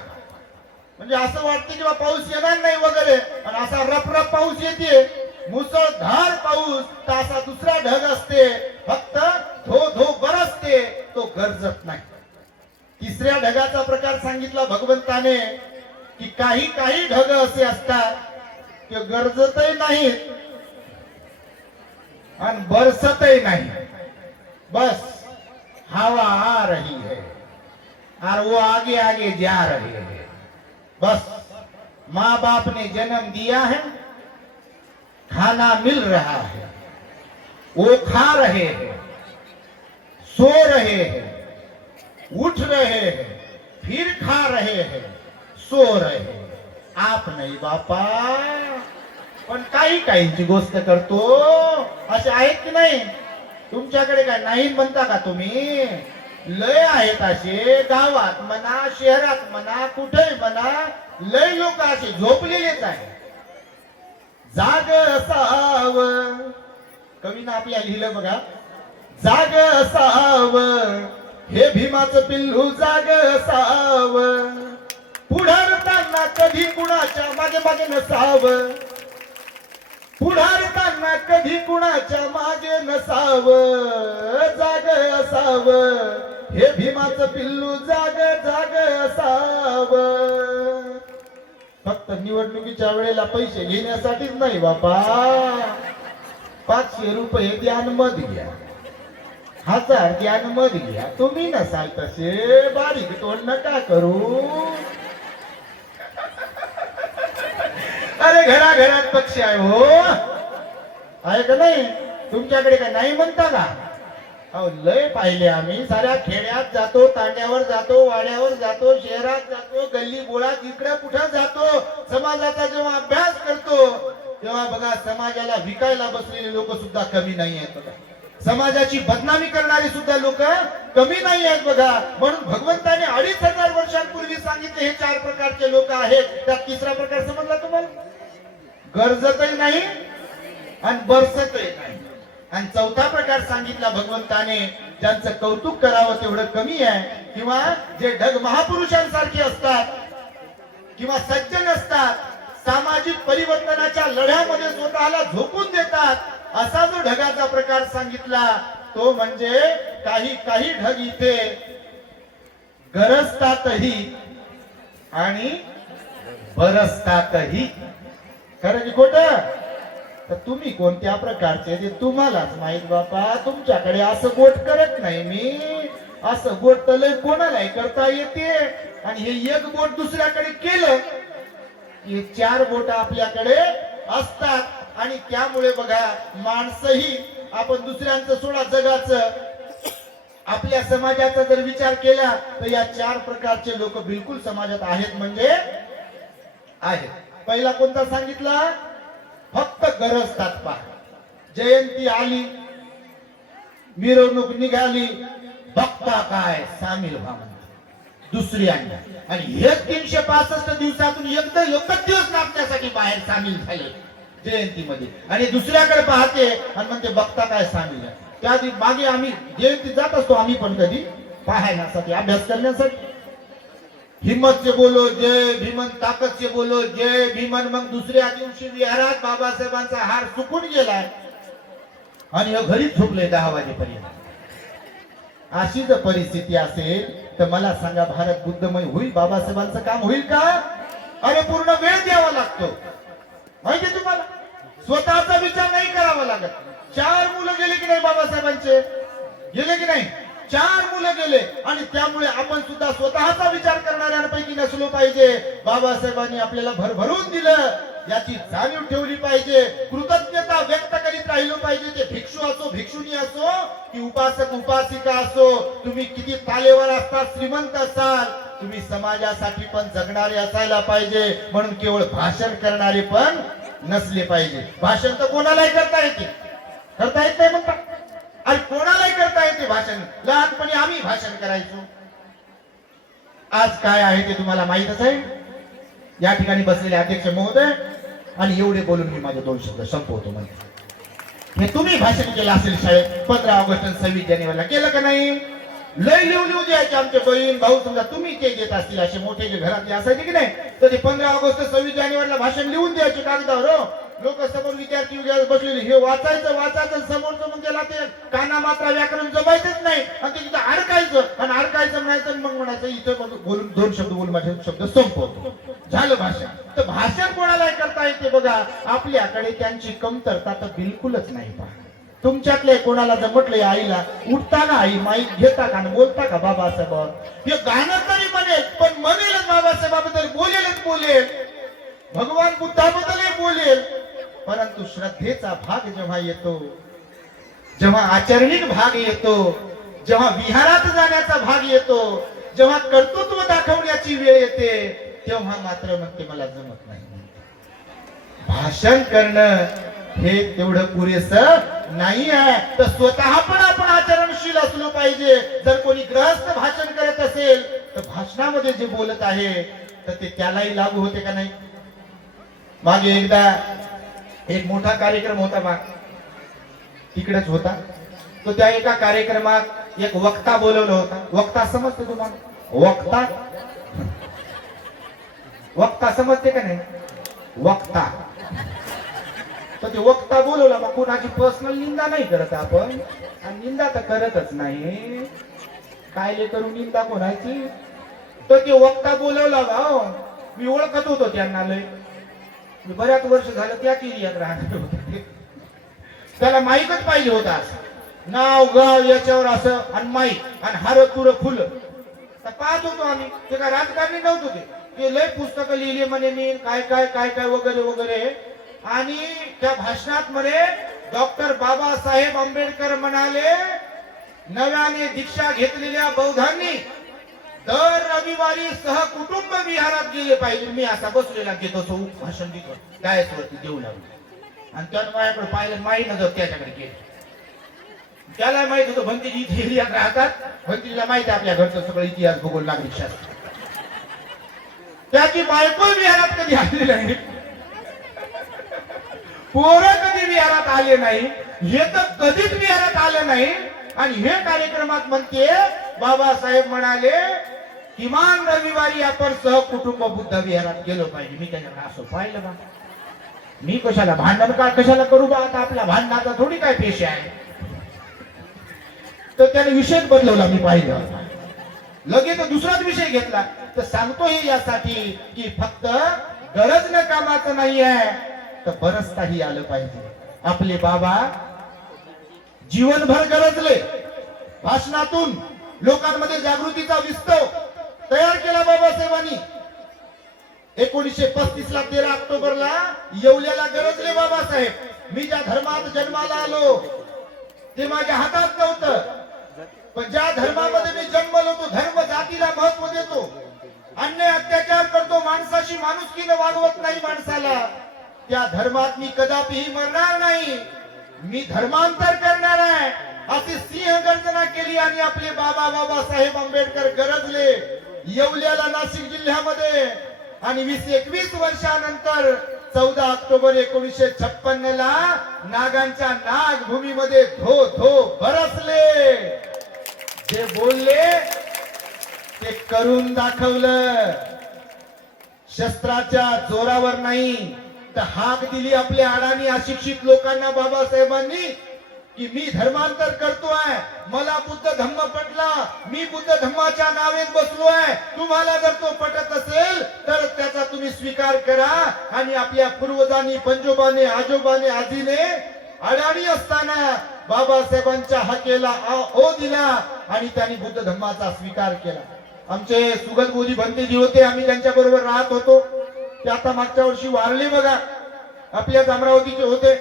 म्हणजे असं वाटतं की पाऊस येणार नाही वगैरे, पण असा रपरप पाऊस येते, मुसळधार पाऊस. तर असा दुसरा ढग असते, फक्त धो धो बरसते, तो गरजत नाही. तिसऱ्या ढगाचा प्रकार सांगितला भगवंताने की काही काही ढग असे असतात ते गरजतही नाहीत आणि बरसतही नाही. बस हवा आ रही है और वो आगे आगे जा रहे हैं. बस माँ बाप ने जन्म दिया है, खाना मिल रहा है, वो खा रहे हैं, सो रहे हैं, उठ रहे हैं, फिर खा रहे हैं, सो रहे हैं. आप नाही बापा. पण काही काहींची गोष्ट करतो. असे आहेत की नाही? तुमच्याकडे काय नाही म्हणता का तुम्ही? लय आहेत असे, गावात म्हणा, शहरात म्हणा, कुठेही म्हणा, लय लोक असे झोपलेलेच आहे. जाग असाव, कवीनं आपल्या लिहिलं बघा, जाग असाव हे भीमाचं पिल्लू, जाग असाव, पुढारताना कधी कुणाच्या मागे मागे नसाव, पुढारताना कधी कुणाच्या मागे नसाव, जाग असाव हे भीमाचं पिल्लू, जाग जाग असाव. फक्त निवडणुकीच्या वेळेला पैसे घेण्यासाठीच नाही बापा. 500 रुपये द्यान मत घ्या, 1000 द्यान मत घ्या. तुम्ही नसाल तसे बारीक तोंड नका करू. अरे घराघरात पक्ष आहे हो, आहे का नाही? तुमच्याकडे काय नाही म्हणता का? अहो लय पाहिले आम्ही. साऱ्या खेड्यात जातो, तांड्यावर जातो, वाड्यावर जातो, शहरात जातो, गल्ली बोळात इकडे कुठं जातो. समाजाचा जेव्हा अभ्यास करतो तेव्हा बघा समाजाला विकायला बसलेले लोक सुद्धा कमी नाही आहेत. समाजाची बदनामी करणारे सुद्धा लोक कमी नाही आहेत बघा. म्हणून भगवंताने 2500 वर्षांपूर्वी सांगितले हे 4 प्रकारचे लोक आहेत. त्यात तिसरा प्रकार समजला तुम्हाला? गरजतही नाही आणि बरसतही नाही. आणि चौथा प्रकार सांगितला भगवंताने, ज्यांचं कौतुक करावं तेवढं कमी आहे, किंवा जे ढग महापुरुषांसारखे असतात किंवा सज्जन असतात, सामाजिक परिवर्तनाच्या लढ्यामध्ये स्वतःला झोकून देतात, असा जो ढगाचा प्रकार सांगितला तो म्हणजे काही ढग इथे गरजतातही आणि बरसतातही. खरं की खोटं? तर तुम्ही कोणत्या प्रकारचे ते तुम्हालाच माहित बापा. तुमच्याकडे असं बोट करत नाही मी. असं बोट तर लय कोणालाही करता येते. आणि हे एक बोट दुसऱ्याकडे केलं, हे 4 बोट आपल्याकडे असतात. आणि त्यामुळे बघा, माणसंही आपण दुसऱ्यांचं सोडा, जगाचं, आपल्या समाजाचा जर विचार केला तर या 4 प्रकारचे लोक बिलकुल समाजात आहेत म्हणजे आहेत. पहिला कोणता सांगितला? फक्त गरजतात पहा. जयंती आली, मिरवणूक निघाली, बघता काय सामील व्हा म्हणते दुसऱ्यांना. आणि हे 365 दिवसातून एकच दिवस नाचण्यासाठी बाहेर सामील झाले जयंतीमध्ये. आणि दुसऱ्याकडे पाहते आणि म्हणते बघता काय सामील आहे. त्या मागे आम्ही जयंती जात असतो, आम्ही पण कधी पाहण्यासाठी, अभ्यास करण्यासाठी. हिम्मत से बोलो जय भीमन, ताकद से बोलो जय भीमन. मग दुसऱ्या दिवशी विहारात बाबासाहेबांचा हार चुकून गेलाय आणि घरीच झोपले 10 वाजेपर्यंत. अशी जर परिस्थिती असेल तर मला सांगा, भारत बुद्धमय होईल? बाबासाहेबांचं काम होईल का? अरे पूर्ण वेळ द्यावा लागतो, माहिती तुम्हाला. स्वतःचा विचार नाही करावा लागत. 4 मुलं गेले की नाही बाबासाहेबांचे? गेले की नाही? 4 मुलं गेले. आणि त्यामुळे आपण सुद्धा स्वतःचा विचार करणाऱ्यांपैकी नसलो पाहिजे. बाबासाहेबांनी आपल्याला भरभरून दिलं याची जाणीव ठेवली पाहिजे. कृतज्ञता व्यक्त करीत राहिलो पाहिजे. ते भिक्षू असो, भिक्षुणी असो, की उपासक उपासिका असो. तुम्ही किती तालेवर असता, श्रीमंत असाल, तुम्ही समाजासाठी पण जगणारे असायला पाहिजे. म्हणून केवळ भाषण करणारे पण नसले पाहिजे. भाषण तर कोणालाही करता येते, करता येत नाही म्हणतात. आणि कोणालाही करता येते भाषण. लहानपणी आम्ही भाषण करायचो. आज काय आहे ते तुम्हाला माहितच आहे. या ठिकाणी बसलेले अध्यक्ष महोदय, आणि एवढे बोलून मी माझे 2 शब्द संपवतो. म्हणजे हे तुम्ही भाषण केलं असेल शाळेत 15 ऑगस्ट आणि 26 जानेवारीला, केलं का नाही? लय लिहू द्यायचे आमचे बहीण भाऊ. समजा तुम्ही ते देत असतील, असे मोठे जे घरातले असायचे की नाही, तर ते 15 ऑगस्ट 26 जानेवारीला भाषण लिहून द्यायचे कागदावर. लोक समोर विद्यार्थी बसलेले, हे वाचायचं समोरचं, मग त्याला ते काना मात्रा व्याकरण जमायचंच नाही. आणि ते तिथं अडकायचं म्हणायचं. मग म्हणायचं इथं बोलून 2 शब्द बोलून माझे शब्द संपवतो, झालं भाषण. तर भाषण कोणाला करता येते बघा. आपल्याकडे त्यांची कमतरता तर बिलकुलच नाही. पहा, तुमच्यातले कोणाला जर म्हटलंय आईला, उठताना आई माईक घेता का, बोलता का बाबासाहेबांवर? हे गाणं तरी म्हणेल, पण म्हणेलच बाबासाहेबाबद्दल, बोलेल, भगवान बुद्धाबद्दलही बोलेल. परंतु श्रद्धेचा भाग जेव्हा येतो, जेव्हा आचरणिक भाग येतो, जेव्हा विहारात जाण्याचा भाग येतो, जेव्हा कर्तृत्व दाखवण्याची वेळ येते, तेव्हा मात्र मग ते मला जमत नाही. भाषण करणं हे तेवढं पुरेसं नाही आहे. तर स्वतः पण आपण आचरणशील असलो पाहिजे. जर कोणी ग्रहस्थ भाषण करत असेल तर भाषणामध्ये जे बोलत आहे तर ते त्यालाही लागू होते का नाही? मागे एकदा एक मोठा कार्यक्रम होता बा, तिकडेच होता. तो त्या एका कार्यक्रमात एक वक्ता बोलवला होता. वक्ता समजते तुम्हाला? वक्ता समजते का नाही? वक्ता. तर ते वक्ता बोलवला बा. कोणाची पर्सनल निंदा नाही करत आपण, आणि निंदा तर करतच नाही, कायले करू निंदा कोणाची. तर ते वक्ता बोलवला बा. मी ओळखत होतो त्यांना, लय मी बऱ्याच वर्ष झालं त्या एरियात राहणार होते. त्याला माईकच पाहिजे होता, नाव गाव याच्यावर असं, आणि माईक आणि हार तुर फुल. तर पाहत होतो आम्ही. ते काय राजकारणी नव्हतो, ते लय पुस्तकं लिहिली म्हणे मी, काय काय काय काय वगैरे वगैरे. आणि त्या भाषणात म्हणे डॉक्टर बाबासाहेब आंबेडकर म्हणाले, नव्याने दीक्षा घेतलेल्या बौद्धांनी दर रविवारी सहकुटुंब विहारात गेले पाहिजे. मी असा बसलेला घेतो, भाषण देतो, गायसवरती देऊ लागलो. आणि त्यानं माझ्याकडे पाहिलं, माई नजर त्याच्याकडे गेली. त्याला माहित होतं भंतेजी इथे एरियात राहतात, भंतेजीला माहिती आहे आपल्या घरचं सगळं इतिहास भूगोल नागरिक शास्त्र. त्याची बायको विहारात कधी आलेली नाही, पोरं कधी विहारात आले नाही, हे तर कधीच विहारात आलं नाही. आणि हे कार्यक्रमात म्हणते बाबासाहेब म्हणाले किमान रविवारी आपण सहकुटुंब बुद्ध विहारात गेलो पाहिजे. मी त्याच्याकडे असं पाहिलं बा, मी कशाला भांडण का कशाला करू बा, आता आपला भांडणाचा थोडी काय पेशा आहे. तर त्याने विषय बदलवला, मी पाहिलं लगेच दुसराच विषय घेतला. तर सांगतो हे यासाठी की फक्त गरज न कामाचं नाही आहे, तर बरंच काही आलं पाहिजे. आपले बाबा जीवनभर गरजले, भाषणातून लोकांमध्ये जागृतीचा विस्तव तयार केला बाबासाहेबांनी. 1935 ला 13 ऑक्टोबरला येवल्याला गरजले बाबासाहेब. मी ज्या धर्मात जन्माला आलो ते माझ्या हातात नव्हतं, पण ज्या धर्मामध्ये मी जन्मलो तो धर्म जातीला महत्व देतो, अन्याय अत्याचार करतो, माणसाशी माणुसकीने वागवत नाही माणसाला, त्या धर्मात मी कदापिही मरणार नाही, मी धर्मांतर करणार आहे अशी सिंह गर्जना केली. आणि आपले बाबा बाबासाहेब आंबेडकर गरजले येवल्याला नाशिक जिल्ह्यामध्ये. आणि 20-21 वर्षानंतर 14 ऑक्टोबर 1956 ला नागांच्या नागभूमीमध्ये धो धो बरसले. जे बोलले ते करून दाखवलं. शस्त्राच्या जोरावर नाही तर हाक दिली आपल्या अडाणी अशिक्षित लोकांना बाबासाहेबांनी की मी धर्मांतर करतोय, मला बुद्ध धम्म पटला, मी बुद्ध धम्माच्या नावेत बसलोय, तुम्हाला जर तो पटत असेल तर त्याचा तुम्ही स्वीकार करा. आणि आपल्या पूर्वजांनी पंजोबाने आजोबाने आजीने अडाणी असताना बाबासाहेबांच्या हाकेला ओ दिला आणि त्यांनी बुद्ध धम्माचा स्वीकार केला. आमचे सुगत बोधी भंतेजी होते, आम्ही त्यांच्या बरोबर राहत होतो. ते आता मागच्या वर्षी वारले बघा, आपल्याच अमरावतीचे होते,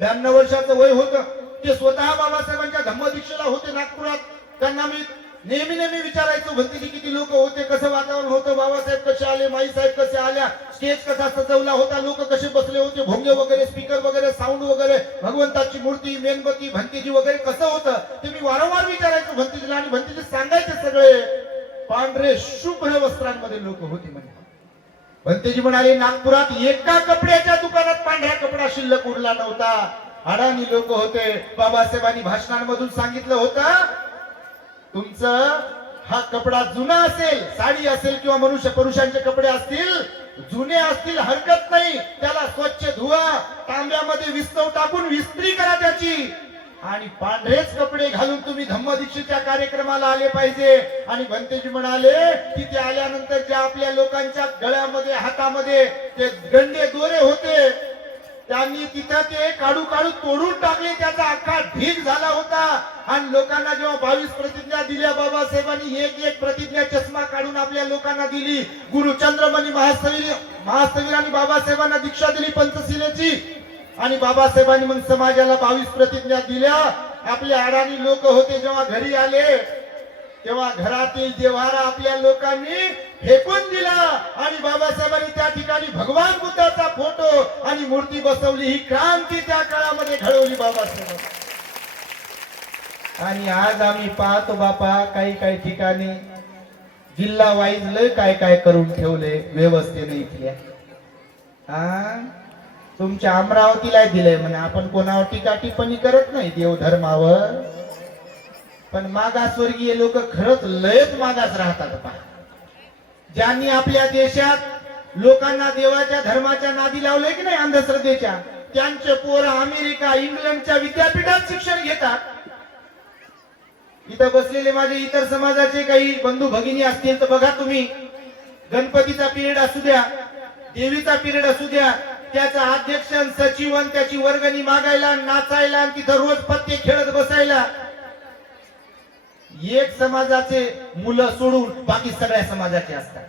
92 वर्षाचं वय होतं. ते स्वतः बाबासाहेबांच्या धम्मदीक्षेला होते नागपुरात. त्यांना मी नेहमी विचारायचो भंतेजी किती लोक होते, कसं वातावरण होतं, बाबासाहेब कसे आले, माई साहेब कसे आल्या, स्टेज कसा सजवला होता, लोक कसे बसले होते, भोंगे वगैरे, स्पीकर वगैरे, साऊंड वगैरे, भगवंताची मूर्ती, मेणबत्ती, भंतेजी वगैरे कसं होतं ते मी वारंवार विचारायचो भंतेजीला. आणि भंतेजी सांगायचे सगळे पांढरे शुभ्र वस्त्रांमध्ये लोक होते म्हणे. भंतेजी म्हणाले नागपुरात एका कपड्याच्या दुकानात पांढरा कपडा शिल्लक उरला नव्हता. अडाणी लोक होते. बाबासाहेबांनी भाषणांमधून सांगितलं होतं तुमचं हा कपडा जुना असेल, साडी असेल किंवा मनुष्य पुरुषांचे कपडे असतील, जुने असतील हरकत नाही, त्याला स्वच्छ धुवा, तांब्यामध्ये विस्तव टाकून विस्त्री करा त्याची, आणि पांढरेच कपडे घालून तुम्ही धम्मदीक्षेच्या कार्यक्रमाला आले पाहिजे. आणि भंतेजी म्हणाले की ते आल्यानंतर ज्या आपल्या लोकांच्या गळ्यामध्ये हातामध्ये ते गंडे दोरे होते त्यांनी तिथं ते काढू तोडून टाकले, त्याचा अख्खा ढीग झाला होता. आणि लोकांना जेव्हा 22 प्रतिज्ञा दिल्या बाबासाहेबांनी, एक प्रतिज्ञा चष्मा काढून आपल्या लोकांना दिली. गुरु चंद्रमणी महास्थवीरांनी बाबासाहेबांना दीक्षा दिली पंचशिलेची. आणि बाबासाहेबांनी मग समाजाला 22 प्रतिज्ञा दिल्या. आपले अडाणी लोक होते जेव्हा घरी आले तेव्हा घरातील देव्हारा आपल्या लोकांनी फेकून दिला. आणि बाबासाहेबांनी त्या ठिकाणी भगवान बुद्धाचा फोटो आणि मूर्ती बसवली. ही क्रांती त्या काळामध्ये घडवली बाबासाहेब. आणि आज आम्ही पाहतो बापा काही ठिकाणी जिल्हा वाईज लय काय करून ठेवले व्यवस्थेने इथल्या. तुमच्या अमरावतीला दिलंय म्हणे, आपण कोणावर टीका टिप्पणी करत नाही देवधर्मावर, पण मागासवर्गीय लोक खरंच लयच मागास राहतात पहा. ज्यांनी आपल्या देशात लोकांना देवाच्या धर्माच्या नादी लावले की नाही अंधश्रद्धेच्या, त्यांचे पोरं अमेरिका इंग्लंडच्या विद्यापीठात शिक्षण घेतात. इथं बसलेले माझे इतर समाजाचे काही बंधू भगिनी असतील तर बघा तुम्ही, गणपतीचा पिरियड असू द्या, देवीचा पिरियड असू द्या, त्याचा अध्यक्ष सचिव त्याची वर्गणी मागायला, नाचायला आणि तिथं रोज पत्ते खेळत बसायला. एक समाजाचे मुलं सोडून बाकी सगळ्या समाजाचे असतात.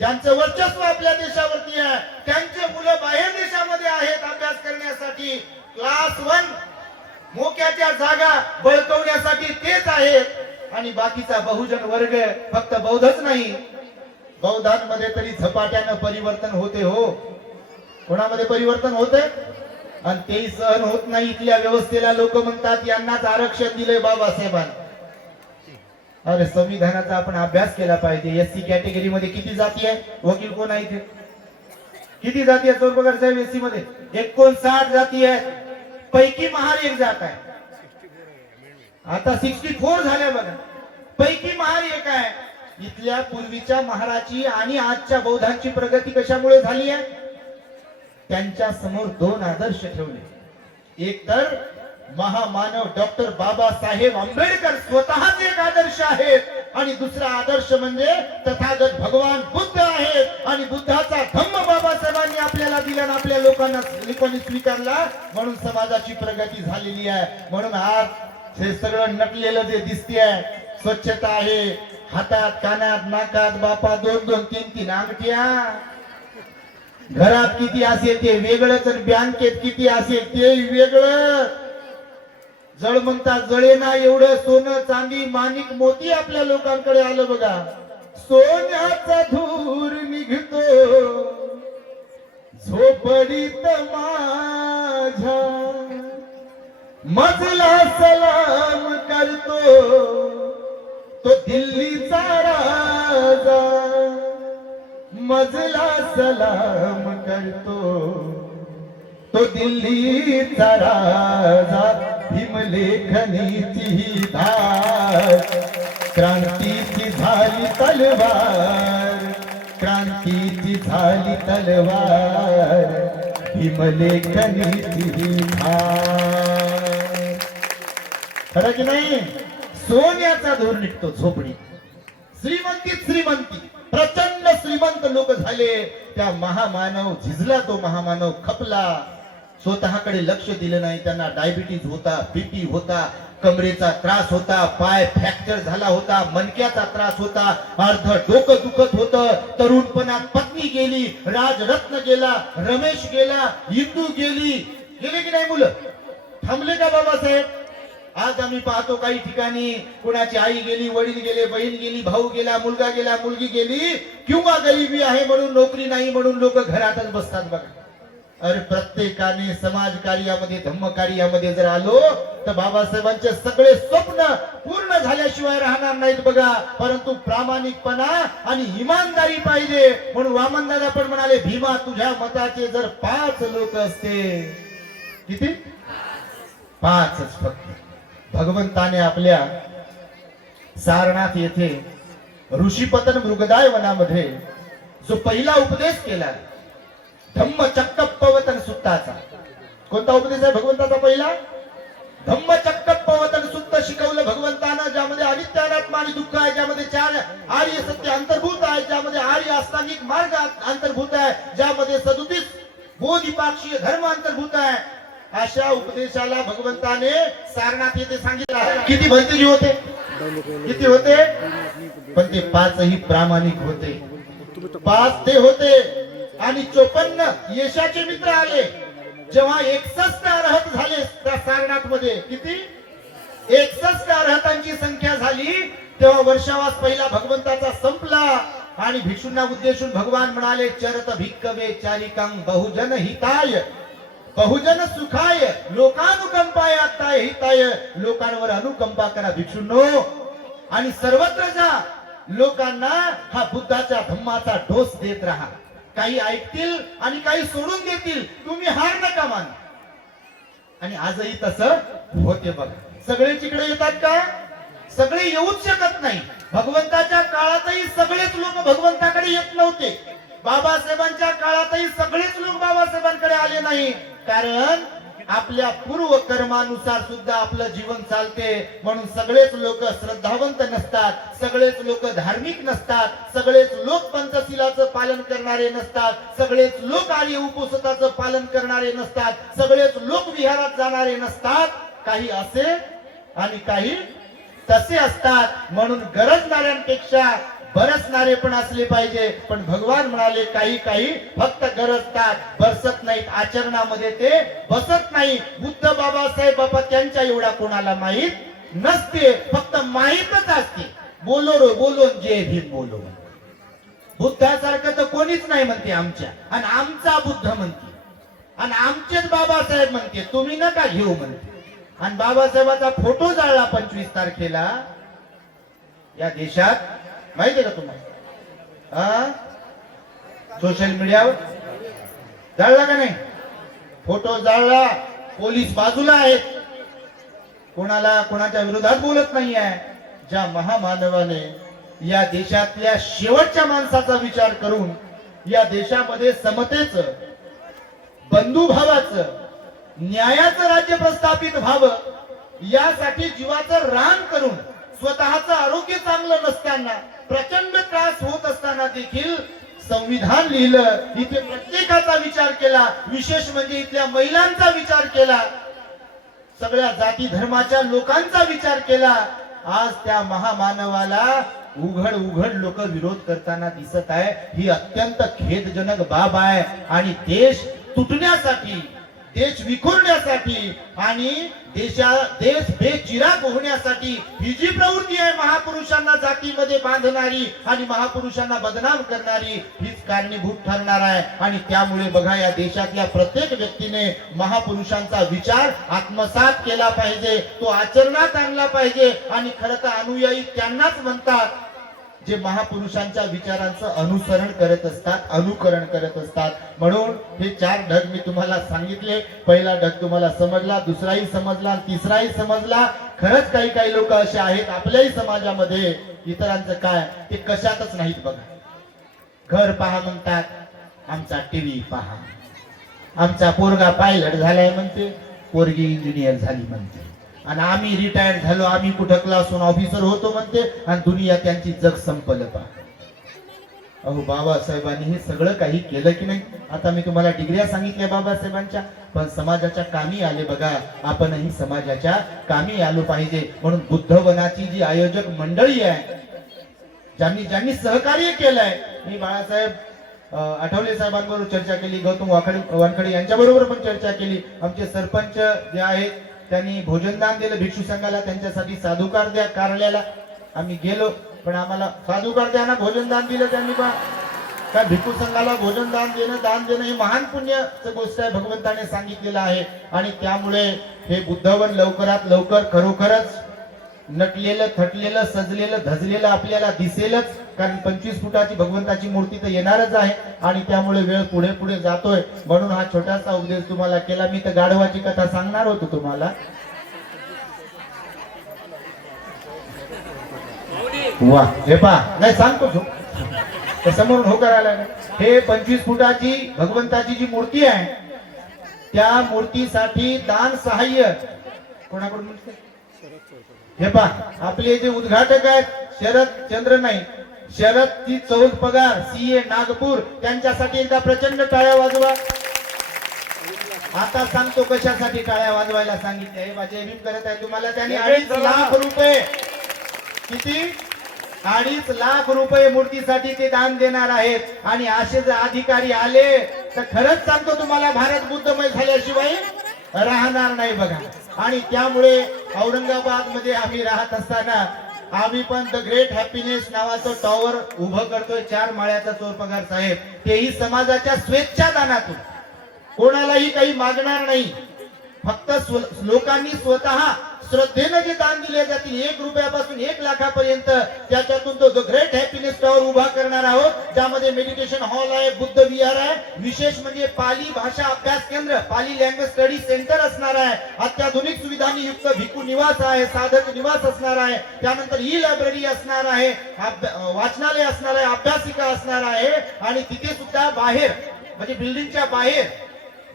ज्यांचं वर्चस्व आपल्या देशावरती आहे त्यांचे मुलं बाहेर देशामध्ये आहेत अभ्यास करण्यासाठी. क्लास 1 मोक्याच्या जागा बळकवण्यासाठी तेच आहेत. आणि बाकीचा बहुजन वर्ग फक्त बौद्धच नाही, बौद्धांमध्ये तरी झपाट्यानं परिवर्तन होते. हो, कोणामध्ये परिवर्तन होते? आणि तेही सहन होत नाही इथल्या व्यवस्थेला. लोक म्हणतात यांनाच आरक्षण दिलंय बाबासाहेबांनी. अरे संविधानाचा आपण अभ्यास केला पाहिजे. एससी कॅटेगरी मध्ये किती जाती आहे? वकील कोण आहे इथे? किती जाती आहे चोरपगार साहेब? एससी मध्ये 59 जाती आहे, पैकी महार एक जात आहे. आता 64 झाल्या बघा, पैकी महार एक आहे. इथल्या पूर्वीच्या महाराची आणि आजच्या बौद्धांची प्रगती कशामुळे झाली आहे? त्यांच्या समोर दोन आदर्श ठेवले. एक तर महामानव डॉक्टर बाबासाहेब आंबेडकर स्वतःच एक आदर्श आहेत आणि दुसरा आदर्श म्हणजे तथागत भगवान बुद्ध आहेत. आणि बुद्धाचा धम्म बाबासाहेबांनी आपल्याला दिला आणि आपल्या लोकांना स्वीकारला, म्हणून समाजाची प्रगती झालेली आहे. म्हणून आज हे सगळं नटलेलं जे दिसतेय, स्वच्छता आहे, हातात कानात नाकात बापा 2-2, 3-3 अंगठ्या, घरात किती असेल ते वेगळंच आणि बँकेत किती असेल ते वेगळं. जळ म्हणतात जळेना एवढं सोनं चांदी माणिक मोती आपल्या लोकांकडे आलं बघा. सोन्याचा धूर निघतो झोपडीत माझ्या, मजला सलाम करतो तो दिल्लीचा राजा, मजला सलाम करतो तो दिल्लीचा राजा. भीमलेखनीची धार, क्रांतीची झाली तलवार, क्रांतीची झाली तलवार, भीमलेखनीची धार. खरं की नाही? सोन्याचा धूर निघतो झोपडीत. श्रीमंतीत श्रीमंती, प्रचंड श्रीमंत लोक झाले. त्या महामानव झिजला, तो महामानव खपला. स्वतःकडे लक्ष दिलं नाही. त्यांना डायबिटीज होता, बीपी होता, कमरेचा त्रास होता, पाय फ्रॅक्चर झाला होता, मणक्याचा त्रास होता, अर्ध डोकं दुखत होतं. तरुणपणात पत्नी गेली, राजरत्न गेला, रमेश गेला, इंदू गेली. गेले की नाही मुलं? थांबले का बाबासाहेब? आज आम्ही पाहतो काही ठिकाणी कुणाची आई गेली, वडील गेले, बहीण गेली, भाऊ गेला, मुलगा गेला, मुलगी गेली, किंवा गरिबी आहे म्हणून, नोकरी नाही म्हणून लोक घरातच बसतात बघा. अरे प्रत्येकाने समाज कार्यामध्ये, धम्म कार्यामध्ये जर आलो तर बाबासाहेबांचे सगळे स्वप्न पूर्ण झाल्याशिवाय राहणार नाहीत बघा. परंतु प्रामाणिकपणा आणि इमानदारी पाहिजे. म्हणून वामनदादा पण म्हणाले, भीमा तुझ्या मताचे जर 5 लोक असते, किती? 5च फक्त. भगवंताने आपल्या सारनाथ येथे ऋषीपतन मृगदाय वनामध्ये जो पहिला उपदेश केला, धम्मचक्कपवतन सुत्ताचा. कोणता उपदेश आहे भगवंताचा पहिला? धम्मचक्कपवतन सुत्त शिकवलं भगवंतानं, ज्यामध्ये अनित्य अनात्मा आणि दुःख आहे, ज्यामध्ये 4 आर्य सत्य अंतर्भूत आहे, ज्यामध्ये आर्य अष्टांगिक मार्ग अंतर्भूत आहे, ज्यामध्ये 37 बोधिपाक्षीय धर्म अंतर्भूत आहे. अशा उपदेशाला भगवंताने सारनाथ येथे सांगितलं. किती भंतेजी होते? किती होते? पण ते 5ही प्रामाणिक होते. 5 ते होते. आणि 54 यशाचे मित्र आले. जेव्हा 61 अर्हत झाले त्या सारनाथ मध्ये, किती? 61 अर्हतांची संख्या झाली, तेव्हा वर्षावास पहिला भगवंताचा संपला. आणि भिक्षूंना उद्देशून भगवान म्हणाले, चरत भिक्कवे चारिकांग बहुजन हिताय, बहुजन सुखाय, लोकानुकंपाय आत्ताय हिताय. लोकांवर अनुकंपा करा भिक्षूंनो, आणि सर्वत्र जा, लोकांना हा बुद्धाच्या धम्माचा डोस देत राहा. काही ऐकतील आणि काही सोडून देतील, तुम्ही हार नका मान. आणि आजही तसं होते बघा. सगळे तिकडे येतात का? सगळे येऊच शकत नाही. भगवंताच्या काळातही सगळेच लोक भगवंताकडे येत नव्हते. बाबासाहेबांच्या काळातही सगळेच लोक बाबासाहेबांकडे आले नाही. कारण आपल्या पूर्व कर्मानुसार सुद्धा आपलं जीवन चालते. म्हणून सगळेच लोक श्रद्धावंत नसतात, सगळेच लोक धार्मिक नसतात, सगळेच लोक पंचशिलाचं पालन करणारे नसतात, सगळेच लोक आर्य उपवासाचं पालन करणारे नसतात, सगळेच लोक विहारात जाणारे नसतात. काही असे आणि काही तसे असतात. म्हणून गरजणाऱ्यांपेक्षा बरसणारे पण असले पाहिजे. पण भगवान म्हणाले, काही काही फक्त गरजतात, बरसत नाहीत, आचरणामध्ये ते बसत नाही. बुद्ध बाबासाहेब बाबा त्यांच्या एवढा कोणाला माहित नसते, फक्त माहितच असते. बोलो रो बोलो, जय भीम बोलो. बुद्धासारखं तर कोणीच नाही म्हणते आमच्या, आणि आमचा बुद्ध म्हणते. आणि आमचेच बाबासाहेब म्हणते, तुम्ही नका घेऊ म्हणते. आणि बाबासाहेबाचा फोटो जाळला 25 तारखेला या देशात, माहितीये का तुम्हाला? सोशल मीडियावर जाळला का नाही? फोटो जाळला. पोलीस बाजूला आहेत, कोणाला कोणाच्या विरोधात बोलत नाही आहे. ज्या महामानवाने या देशातल्या शेवटच्या माणसाचा विचार करून या देशामध्ये समतेचं, बंधुभावाचं, न्यायाचं राज्य प्रस्थापित व्हावं यासाठी जीवाचं रान करून, स्वतःचं आरोग्य चांगलं नसताना, प्रचंड त्रास होत असताना देखील संविधान लिहिलं. इथे प्रत्येकाचा विचार केला, विशेष म्हणजे इथल्या महिलांचा विचार केला, सगळ्या जाती धर्माच्या लोकांचा विचार केला. आज त्या महामानवाला उघड उघड लोक विरोध करताना दिसत आहे. ही अत्यंत खेदजनक बाब आहे. आणि देश तुटण्यासाठी, देश विखुरण्यासाठी आणि देश बेचिराग होण्यासाठी ही जी प्रवृत्ती आहे, महापुरुषांना जातीमध्ये बांधणारी आणि महापुरुषांना बदनाम करणारी, हीच कारणीभूत ठरणार आहे. आणि त्यामुळे बघा, या देशातल्या प्रत्येक व्यक्तीने महापुरुषांचा विचार आत्मसात केला पाहिजे, तो आचरणात आणला पाहिजे. आणि खरं तर अनुयायी त्यांनाच म्हणतात जे महापुरुषांच्या विचारांचं अनुसरण करत असतात, अनुकरण करत असतात. म्हणून हे 4 ढग मी तुम्हाला सांगितले. पहिला ढग तुम्हाला समजला, दुसराही समजला, तिसराही समजला. खरंच काही काही लोक असे आहेत आपल्याही समाजामध्ये, इतरांचं काय ते कशातच नाहीत बघा. घर पहा म्हणतात, आमचा टीव्ही पहा. आमचा पोरगा पायलट झालाय म्हणते, पोरगी इंजिनियर झाली म्हणते. आणि आम्ही रिटायर्ड झालो, आम्ही कुठं क्लासून ऑफिसर होतो म्हणते. आणि दुनिया त्यांची जग संपलं पहा. अहो, बाबासाहेबांनी हे सगळं काही केलं की नाही? आता मी तुम्हाला डिग्र्या सांगितल्या बाबासाहेबांच्या, पण समाजाच्या कामी आले बघा. आपणही समाजाच्या कामी आलो पाहिजे. म्हणून बुद्धवनाची जी आयोजक मंडळी आहे, ज्यांनी ज्यांनी सहकार्य केलंय, मी बाळासाहेब आठवले साहेबांबरोबर चर्चा केली, गौतम वानखडे यांच्या बरोबर पण चर्चा केली. आमचे सरपंच जे आहेत त्यांनी भोजनदान दिलं भिक्षू संघाला, त्यांच्यासाठी साधुकार द्या कार्यालयाला. आम्ही गेलो, पण आम्हाला साधुकार द्या ना, भोजनदान दिलं त्यांनी. पण काय भिक्षू संघाला भोजनदान देणं, दान देणं ही महान पुण्याची गोष्ट आहे, भगवंताने सांगितलेलं आहे. आणि त्यामुळे हे बुद्धवन लवकरात लवकर खरोखरच नटलेलं, थटलेलं, सजलेलं, धजलेलं आपल्याला दिसेलच. कारण 25 फुटाची भगवंताची मूर्ती तर येणारच आहे. आणि त्यामुळे वेळ पुढे पुढे जातोय. म्हणून हा छोटासा उपदेश तुम्हाला केला. मी तर गाढवाची कथा सांगणार होतो तुम्हाला. वा, हे पहा, नाही सांगतो समोरून हो करायला. हे 25 फुटाची भगवंताची जी मूर्ती आहे, त्या मूर्तीसाठी दान सहाय्य कोणाकडून मिळते? हे पहा, आपले जे उद्घाटक आहेत शरद चंद्र नाही, शरद ती चौद पगार सीए नागपूर, त्यांच्यासाठी एकदा प्रचंड टाळ्या वाजवा. आता सांगतो कशासाठी टाळ्या वाजवायला सांगितले. हे माझे भीम करत आहे तुम्हाला. त्यांनी 2.5 लाख रुपये, किती? 2.5 लाख रुपये मूर्तीसाठी ते दान देणार आहेत. आणि असे जर अधिकारी आले तर खरंच सांगतो तुम्हाला, भारत बुद्धमय झाल्याशिवाय राहणार नाही बघा. आणि त्यामुळे औरंगाबाद मध्ये आम्ही राहत असताना आम्ही पण द ग्रेट हॅपीनेस नावाचं टॉवर उभं करतोय, 4 माळ्याचा चोरपगार साहेब. तेही समाजाच्या स्वेच्छा दानातून, कोणालाही काही मागणार नाही. फक्त लोकांनी स्वतः श्रद्धेनं जे दान दिले जातील, 1 रुपयापासून 1 लाखापर्यंत, त्याच्यातून तो द ग्रेट हॅपीनेस टॉवर उभा करणार आहोत. ज्यामध्ये मेडिटेशन हॉल आहे, बुद्ध विहार आहे, विशेष म्हणजे पाली भाषा अभ्यास केंद्र, पाली लँग्वेज स्टडी सेंटर असणार आहे. अत्याधुनिक सुविधांनी युक्त भिक्खू निवास आहे, साधक निवास असणार आहे. त्यानंतर ई लायब्ररी असणार आहे, वाचनालय असणार आहे, अभ्यासिका असणार आहे. आणि तिथे सुद्धा बाहेर, म्हणजे बिल्डिंगच्या बाहेर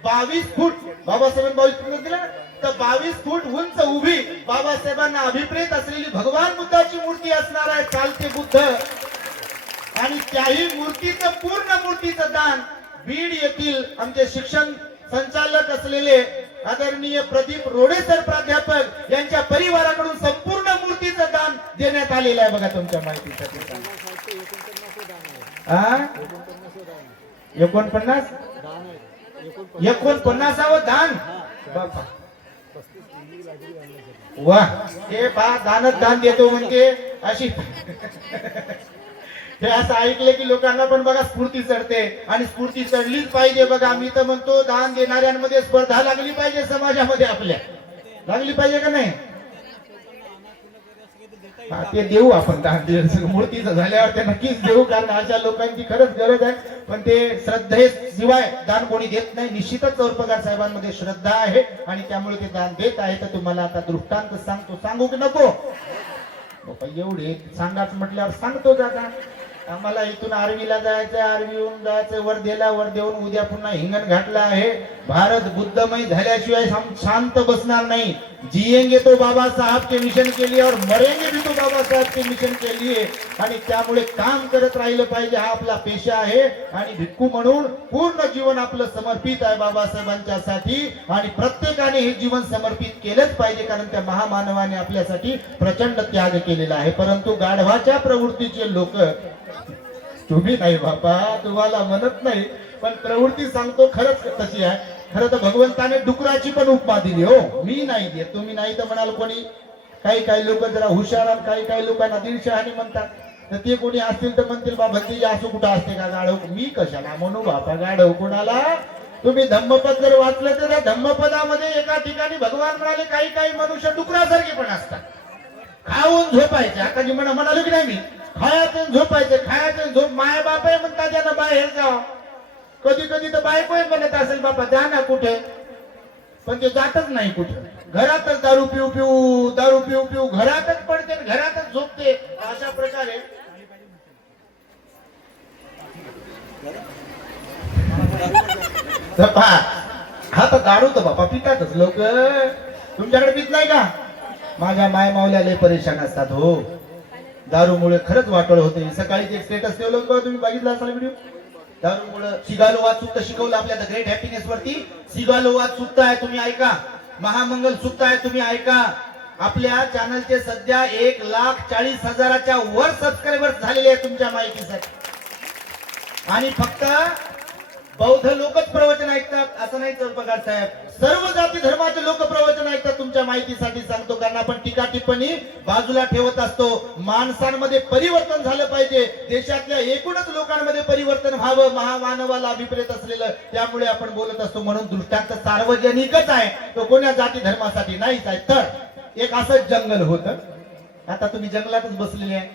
22 फूट बाबासाहेबांनी 22 फूट दिला, तर 22 फूट उंच उभी बाबासाहेबांना अभिप्रेत असलेली भगवान बुद्धाची मूर्ती असणार आहे, चालते बुद्ध. आणि त्याही मूर्तीचं, पूर्ण मूर्तीचं दान बीड येथील आमचे शिक्षण संचालक असलेले आदरणीय प्रदीप रोडे सर प्राध्यापक यांच्या परिवाराकडून संपूर्ण मूर्तीचं दान देण्यात आलेलं आहे बघा. तुमच्या माहितीसाठी 49व दान. बापा, वा, हे पहा, दानच दान देतो म्हणजे अशी हे असं ऐकलं की लोकांना पण बघा स्फूर्ती चढते, आणि स्फूर्ती चढलीच पाहिजे. बघा मी तर म्हणतो दान देणाऱ्यांमध्ये स्पर्धा लागली पाहिजे, समाजामध्ये आपल्या लागली पाहिजे का नाही? ते देऊ आपण दान, मूर्तीचं झाल्यावर ते नक्कीच देऊ, कारण अशा लोकांची खरंच गरज आहे. पण ते श्रद्धेशिवाय दान कोणी देत नाही. निश्चितच चौरपगार साहेबांमध्ये श्रद्धा आहे आणि त्यामुळे ते दान देत आहे. तर तुम्हाला आता दृष्टांत सांगतो, सांगू की नको? एवढे सांगाच म्हटल्यावर सांगतो दादा. आम्हाला इथून आर्वीला जायचं, आर्वीहून जायचं वर्धेला, वर्धेहून उद्या पुन्हा हिंगण घाटला आहे. भारत बुद्धमय झाल्याशिवाय हम शांत बसणार नाही. जिएंगे तो बाबा साहब के मिशन के लिए और मरेंगे भी तो बाबा साहब के मिशन के लिए. आणि त्यामुळे काम करत राहिलं पाहिजे, हा आपला पेशा आहे. आणि भिक्खू म्हणून पूर्ण जीवन आपलं समर्पित आहे बाबासाहेबांच्यासाठी, आणि प्रत्येकाने हे जीवन समर्पित केलंच पाहिजे, कारण त्या महामानवाने आपल्यासाठी प्रचंड त्याग केलेला आहे. परंतु गाढवाच्या प्रवृत्तीचे लोक, तुम्ही नाही बाबा, तुम्हाला म्हणत नाही, पण प्रवृत्ती सांगतो खरंच तशी आहे. खरं तर भगवंताने डुकराची पण उपमा दिली हो. मी नाही देत, तुम्ही नाही तर म्हणाल कोणी. काही काही लोक जरा हुशार, काही काही लोकांना दीडशहाणी म्हणतात. तर ते कोणी असतील तर म्हणतील बा भतीजी असं कुठं असते का गाढव? मी कशाला म्हणू बाबा गाढव कोणाला? तुम्ही धम्मपद जर वाचलं तर त्या धम्मपदामध्ये एका ठिकाणी भगवान म्हणाले काही काही मनुष्य डुकरासारखे पण असतात, खाऊन झोपायचे. आता जी म्हणालो की नाही मी, खायचं झोपायचं, खायचं झोप. माय बाप आहे म्हणतात त्यांना बाहेर जावं. कधी कधी तर बायको म्हणत असेल बापा जा ना कुठे, पण ते जातच नाही कुठे. घरातच दारू पिऊ पिऊ, दारू पिऊ पिऊ घरातच पडते, घरातच झोपते. अशा प्रकारे हा तर दारू तर बापा पितातच लोक. तुमच्याकडे पित नाही का? माझ्या माय मावल्या लय परेशान असतात हो दारूमुळे. खरंच वाटोळ होते. सकाळी एक स्टेटस ठेवलं होतं, तुम्ही बघितला असाल व्हिडिओ. दारूमुळे सिगालोवाद सुद्धा शिकवलं आपल्या द ग्रेट हॅपीनेस वरती. सिगालोवाद सुद्धा आहे, तुम्ही ऐका. महामंगल सुद्धा आहे, तुम्ही ऐका. आपल्या चॅनलचे सध्या 1,40,000च्या वर सबस्क्रायबर्स झालेले आहेत तुमच्या माहितीसाठी. आणि फक्त बौद्ध लोकच प्रवचन ऐकतात असं नाही चौरपगार साहेब, सर्व जाती धर्माचे लोक प्रवचन ऐकतात. तुमच्या माहितीसाठी सांगतो, कारण आपण टीका टिप्पणी बाजूला ठेवत असतो. माणसांमध्ये परिवर्तन झालं पाहिजे, देशातल्या एकूणच लोकांमध्ये परिवर्तन व्हावं, महामानवाला अभिप्रेत असलेलं, त्यामुळे आपण बोलत असतो. म्हणून दृष्टांत सार्वजनिकच आहे, तो कोण्या जाती धर्मासाठी नाहीच आहे. तर एक असंच जंगल होतं. आता तुम्ही जंगलातच बसलेले आहे,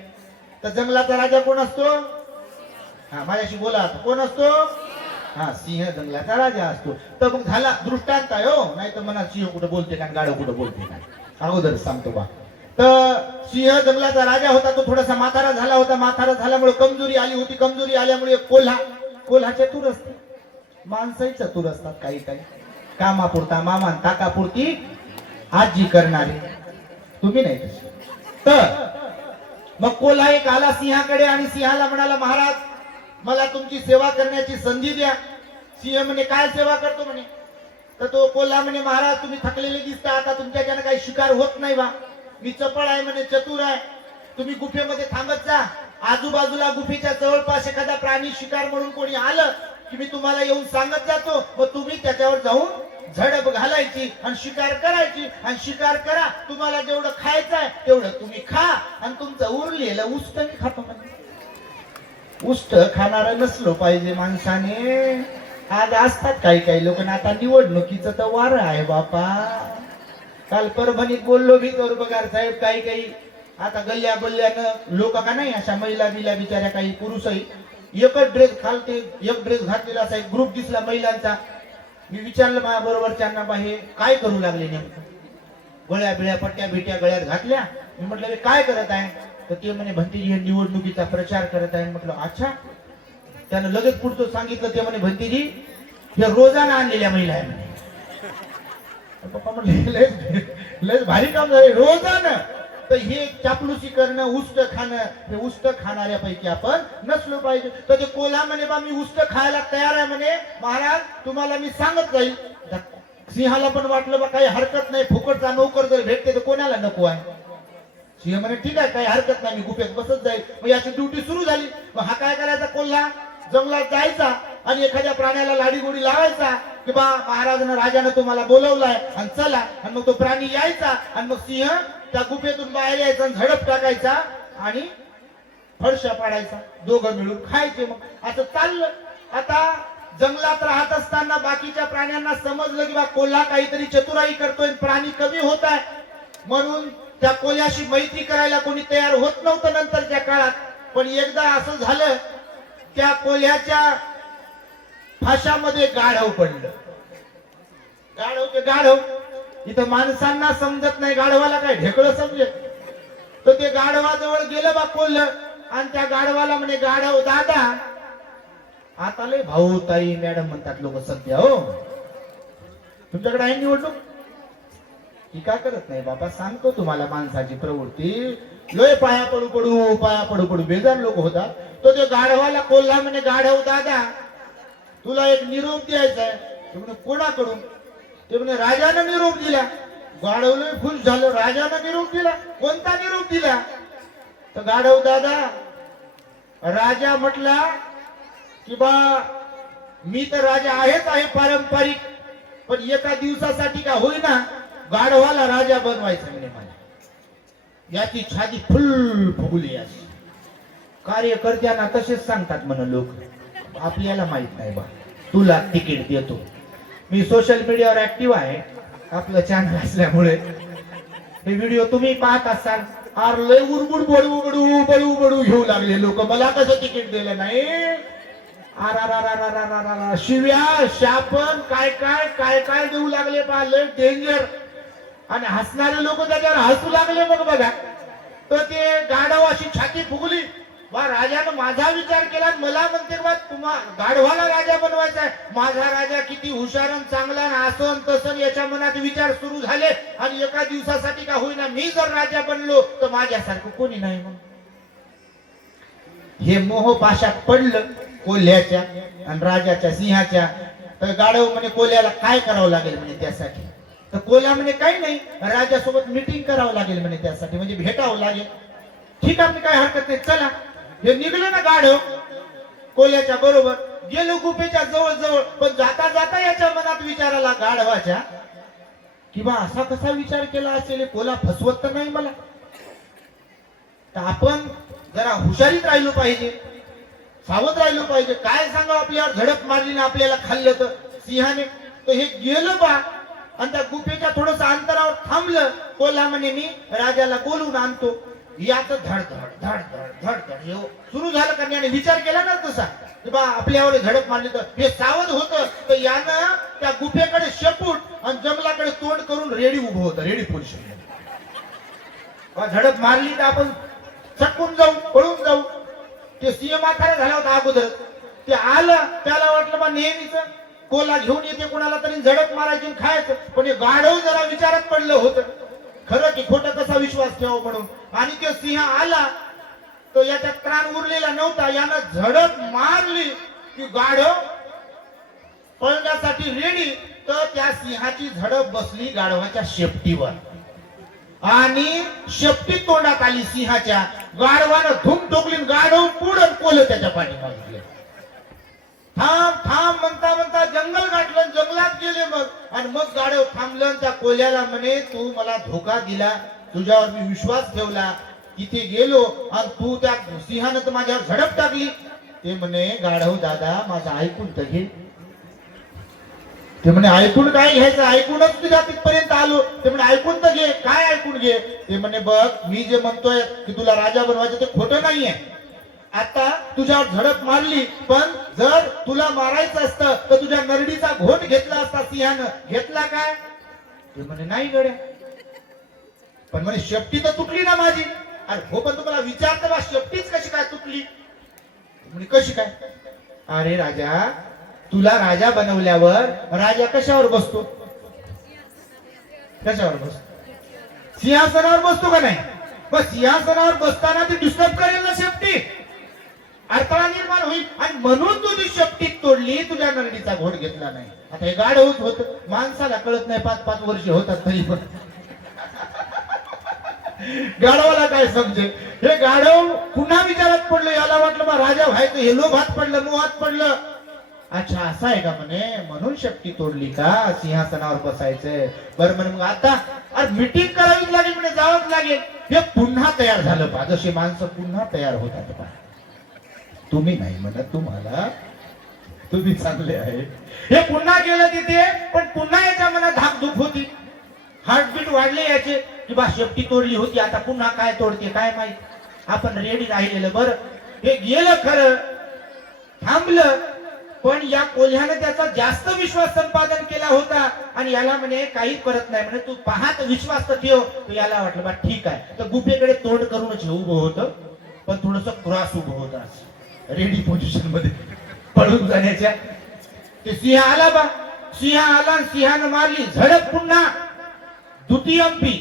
तर जंगलाचा राजा कोण असतो? हा माझ्याशी बोला, कोण असतो? हा सिंह जंगलाचा राजा असतो. तर मग झाला दृष्टांत आहे हो, नाही तर म्हणा सिंह कुठं बोलते का, गाढव कुठं बोलते का, अगोदर सांगतो बा. तर सिंह जंगलाचा राजा होता, तो थोडासा म्हातारा झाला होता. म्हातारा झाल्यामुळे कमजोरी आली होती. कमजोरी आल्यामुळे कोल्हा चतुर असते, माणसंही चतुर असतात. काही काही कामापुरता मामा ताकापुरती आजी करणारे, तुम्ही नाही तसे. तर मग कोल्हा एक आला सिंहाकडे आणि सिंहाला म्हणाला, महाराज मला तुमची सेवा करण्याची संधी द्या. सिंह म्हणे काय सेवा करतो म्हणे. तर तो कोल्हा म्हणे, महाराज तुम्ही थकलेले दिसता, आता तुमच्याच्यानं काही शिकार होत नाही बा. मी चपळ आहे म्हणे, चतुर आहे. तुम्ही गुफेमध्ये थांबत जा. आजूबाजूला गुफेच्या जवळपास एखादा प्राणी शिकार म्हणून कोणी आलं की मी तुम्हाला येऊन सांगत जातो. मग तुम्ही त्याच्यावर जाऊन झडप घालायची आणि शिकार करायची. आणि शिकार करा, तुम्हाला जेवढं खायचं आहे तेवढं तुम्ही खा, आणि तुमचं उरलेलं उष्ट मी खातो म्हणे. उष्ट खाणार नसलो पाहिजे माणसाने. आज असतात काही काही लोक. आता निवडणुकीचं तर वार आहे बापा. काल परभणीत बोललो मी चौरपगार साहेब, काही काही आता गल्ल्या गल्ल्यानं लोक का नाही, अशा महिला बिल्या बिचाऱ्या, काही पुरुषही एकच ड्रेस घालते, एक ड्रेस घातलेला असा एक ग्रुप दिसला महिलांचा. मी विचारलं माझ्या बरोबरच्यांना, बाहे काय करू लागले नेमकं? गळ्या बिळ्या पट्ट्या बिट्या गळ्यात घातल्या. मी म्हटलं काय करत आहे? तर ते म्हणे भंतीजी हे निवडणुकीचा प्रचार करत आहे. म्हटलं अच्छा. त्यानं लगेच पुढचं सांगितलं, ते म्हणे भंतीजी हे रोजाना आणलेल्या महिला आहे म्हणे. पप्पा म्हटले लय भारी काम झाले रोजानं. तर हे चापलुसी करणं, उष्ट खाणं, हे उष्ट खाणाऱ्यापैकी आपण नसलो पाहिजे. तर ते कोल्हा म्हणे बा मी उष्ट खायला तयार आहे म्हणे, महाराज तुम्हाला मी सांगत जाईल. सिंहाला पण वाटलं बा काही हरकत नाही, फुकटचा नोकर जर भेटते तर कोणाला नको आहे. सिंह म्हणे ठीक आहे काही हरकत नाही, मी गुफेत बसत जाईल. मग याची ड्युटी सुरू झाली. मग हा काय करायचा, कोल्हा जंगलात जायचा आणि एखाद्या प्राण्याला लाडी गोडी लावायचा की बा महाराजानं राजानं तुम्हाला बोलवलाय आणि चला. आणि मग तो प्राणी यायचा आणि मग सिंह त्या गुफेतून बाहेर यायचा आणि झडप टाकायचा आणि फडशा पाडायचा, दोघं मिळून खायचे. मग असं चाललं. आता जंगलात राहत असताना बाकीच्या प्राण्यांना समजलं की बा कोल्हा काहीतरी चतुराई करतोय, प्राणी कमी होत आहे, म्हणून त्या कोल्ह्याशी मैत्री करायला कोणी तयार होत नव्हतं नंतरच्या काळात. पण एकदा असं झालं, त्या कोल्ह्याच्या फाशामध्ये गाढव पडलं. गाढव ते गाढव, इथं माणसांना समजत नाही, गाढवाला काय ढेकळं समजेल. तर ते गाढवाजवळ गेलं बा कोल्ह, आणि त्या गाढवाला म्हणे, गाढव दादा, आता लय भाऊ ताई मॅडम म्हणतात लोक सध्या, हो तुमच्याकडे आहे निवडणूक? टीका करत नाही बाबा, सांगतो तुम्हाला माणसाची प्रवृत्ती. लय पाया पडू पडू पाया पडू पडू बेजार लोक होतात. तो ते गाढवाला कोल्हा म्हणे, गाढव दादा, तुला एक निरोप द्यायचा आहे. ते म्हणे, कोणाकडून? ते म्हणे, राजानं निरोप दिला. गाढव लय खुश झालं, राजानं निरोप दिला? कोणता निरोप दिला? तर गाढव दादा, राजा म्हटला की बा मी तर राजा आहेच आहे पारंपरिक, पण एका दिवसासाठी का होईना गाढवाला राजा बनवायचं म्हणे मला. याची छाती फुल फुगली अशी. कार्यकर्त्यांना तसेच सांगतात म्हणे लोक, आपल्याला माहित नाही बा, तुला तिकीट देतो. मी सोशल मीडियावर ऍक्टिव्ह आहे, आपलं चॅनल असल्यामुळे हे व्हिडिओ तुम्ही पाहत असाल. आर लय उडबुड बडू बडू बडू बडू घेऊ लागले लोक, मला कसं तिकीट दिलं नाही. शिव्या शापन काय काय काय काय देऊ लागले, लय डेंजर. आणि हसणारे लोक त्याच्यावर हसू लागले. मग बघा, तर ते गाढव अशी छाती फुगली, बा राजानं माझा विचार केला, मला म्हणते बा तुम्हा गाढवाला राजा बनवायचा आहे. माझा राजा किती हुशार आणि चांगला, असं तसं याच्या मनात विचार सुरू झाले. आणि एका दिवसासाठी का होईना मी जर राजा बनलो तर माझ्यासारखं कोणी नाही. मग हे मोहपाशात पडलं कोल्ह्याच्या आणि राजाच्या सिंहाच्या. तर गाढव म्हणे, कोल्ह्याला काय करावं लागेल म्हणे त्यासाठी? तर कोल्हा म्हणे, काही नाही, राजासोबत मीटिंग करावं लागेल म्हणे त्यासाठी, म्हणजे भेटावं लागेल. ठीक आहे, काय हरकत नाही, चला. हे निघलं ना गाढव कोल्ह्याच्या बरोबर, गेलो गुफेच्या जवळ जवळ. पण जाता जाता याच्या मनात विचार आला गाढवाच्या की बा असा कसा विचार केला असेल, कोल्हा फसवत तर नाही मला. तर आपण जरा हुशारीत राहिलो पाहिजे, सावध राहिलो पाहिजे. काय सांगा, आपल्यावर झडप मारली ना आपल्याला खाल्लं तर सिंहाने. तर हे गेलं बा, आणि त्या गुफेच्या थोडस अंतरावर थांबलं. कोल्हा म्हणे, मी राजाला बोलून आणतो. याचं धड धड धड धड धड धड सुरू झालं. कन्याने विचार केला ना तसा की बा आपल्यावर झडप मारली तर हे सावध होतं. तर यानं त्या गुफेकडे शेपूट आणि जंगलाकडे तोंड करून रेडी उभं होतं, रेडी पोझिशन. झडप मारली तर आपण चटकून जाऊ, पळून जाऊ. ते सिंह म्हातारा झाला होता अगोदर, ते आलं, त्याला वाटलं बा नेहमीच कोल्हा घेऊन येते कोणाला तरी झडप मारायची खायचं. पण हे गाढव जरा विचारात पडलं होतं, खरं की खोटं कसा विश्वास ठेवा म्हणून. आणि ते सिंह आला तर याच्यात त्राण उरलेला नव्हता. यानं झडप मारली की गाढव पळण्यासाठी रेडी. तर त्या सिंहाची झडप बसली गाढवाच्या शेपटीवर, आणि शेपटी तोंडात आली सिंहाच्या. गाढवानं धूम ठोकली, गाढव पुढं कोल्ह त्याच्या पाठीमागे. थांब थांब म्हणता म्हणता जंगल गाठलं, जंगलात गेले. मग आणि मग गाढव थांबलं. त्या कोल्ह्याला म्हणे, तू मला धोका दिला, तुझ्यावर मी विश्वास ठेवला, तिथे गेलो आणि तू त्या सिंहानं तर माझ्यावर झडप टाकली. ते म्हणे, गाढव दादा माझं ऐकून तर घे. ते म्हणे, ऐकून काय घ्यायचं, ऐकूनच तुझ्या तिथपर्यंत आलो. ते म्हणे, ऐकून तर घे. काय ऐकून घे? ते म्हणे, बघ मी जे म्हणतोय की तुला राजा बनवायचं ते खोटं नाहीये. आता तुझ्यावर झडप मारली, पण जर तुला मारायचं असतं तर तुझ्या नरडीचा घोट घेतला असता सिंहानं. घेतला काय? ते म्हणे, नाही गड्या. पण म्हणे, शेपटी तर तुटली ना माझी. अरे हो, पण तुम्हाला विचारतं बा शेपटीच कशी काय तुटली? म्हणे, कशी काय? अरे राजा, तुला राजा बनवल्यावर राजा कशावर बसतो? कशावर बसतो? सिंहासनावर बसतो का नाही? मग सिंहासनावर बसताना ती डिस्टर्ब करेल ना शेपटी, अडथळा निर्माण होईल. आणि म्हणून तुझी शेपटी तोडली, तुझ्या नरडीचा घोट घेतला नाही. आता हे गाढवच होत, माणसाला कळत नाही, 5-5 वर्ष होतात तरी पण गाढवाला काय समजेल? हे गाढव पुन्हा विचारात पडलं. याला वाटलं बा राजा व्हायचं, हे लोभात पडलं, मोहात पडलं. अच्छा असं आहे का म्हणे, म्हणून शेपटी तोडली का, सिंहासनावर बसायचंय. बरं म्हणे मग आता अरे मीटिंग करावीच लागेल म्हणे, जावंच लागेल. हे पुन्हा तयार झालं पहा, जशी माणसं पुन्हा तयार होतात पहा. तुम्ही नाही म्हणत, तुम्हाला तुम्ही चांगले आहे. हे पुन्हा गेलं तिथे, पण पुन्हा याच्या मनात धाकधूक होती, हार्टबीट वाढले याचे की बा शेपटी तोडली होती, आता पुन्हा काय तोडते काय माहित. आपण रेडी राहिलेलं बरं. हे गेलं खरं, थांबलं, पण या कोल्ह्याने त्याचा जास्त विश्वास संपादन केला होता. आणि याला म्हणे काही करत नाही म्हणे, तू पाहत विश्वास तर ठेव. याला वाटलं बा ठीक आहे, तर गुफेकडे तोंड करूनच उभं होतं, पण थोडस क्रॉस उभं होतं रेडी पोझिशन मध्ये पळून जाण्याच्या. ते सिंह आला बा, सिंह आला, सिंहानं मारली झडप, पुन्हा द्वितीयंपी,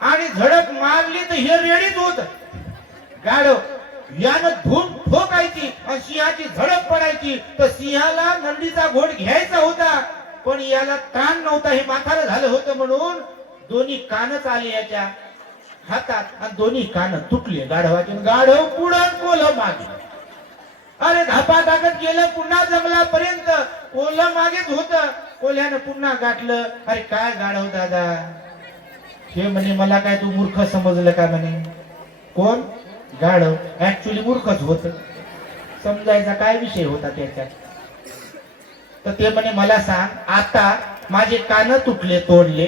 आणि झडप मारली तर हे रेडीच होत. गाढव यानं धूम ठोकायची आणि सिंहाची झडप पडायची, तर सिंहाला नंदीचा घोड घ्यायचा होता, पण याला ताण नव्हता. हे म्हातारं झालं होतं म्हणून दोन्ही कानच आले याच्या हातात आणि दोन्ही कान तुटले गाढवाचे. गाढव पुढं कोल्ह मागे, अरे धापा टाकत गेलं पुन्हा जंगलापर्यंत. कोल्ह मागेच होत, कोल्ह्यानं पुन्हा गाठलं. अरे काय गाढव दादा, हे म्हणे मला काय तू मूर्ख समजलं का म्हणे. कोण? गाढव. ऍक्च्युली मूर्खच होत, समजायचा काय विषय होता त्याच्यात. तर ते म्हणे मला सांग, आता माझे कान तुटले तोडले,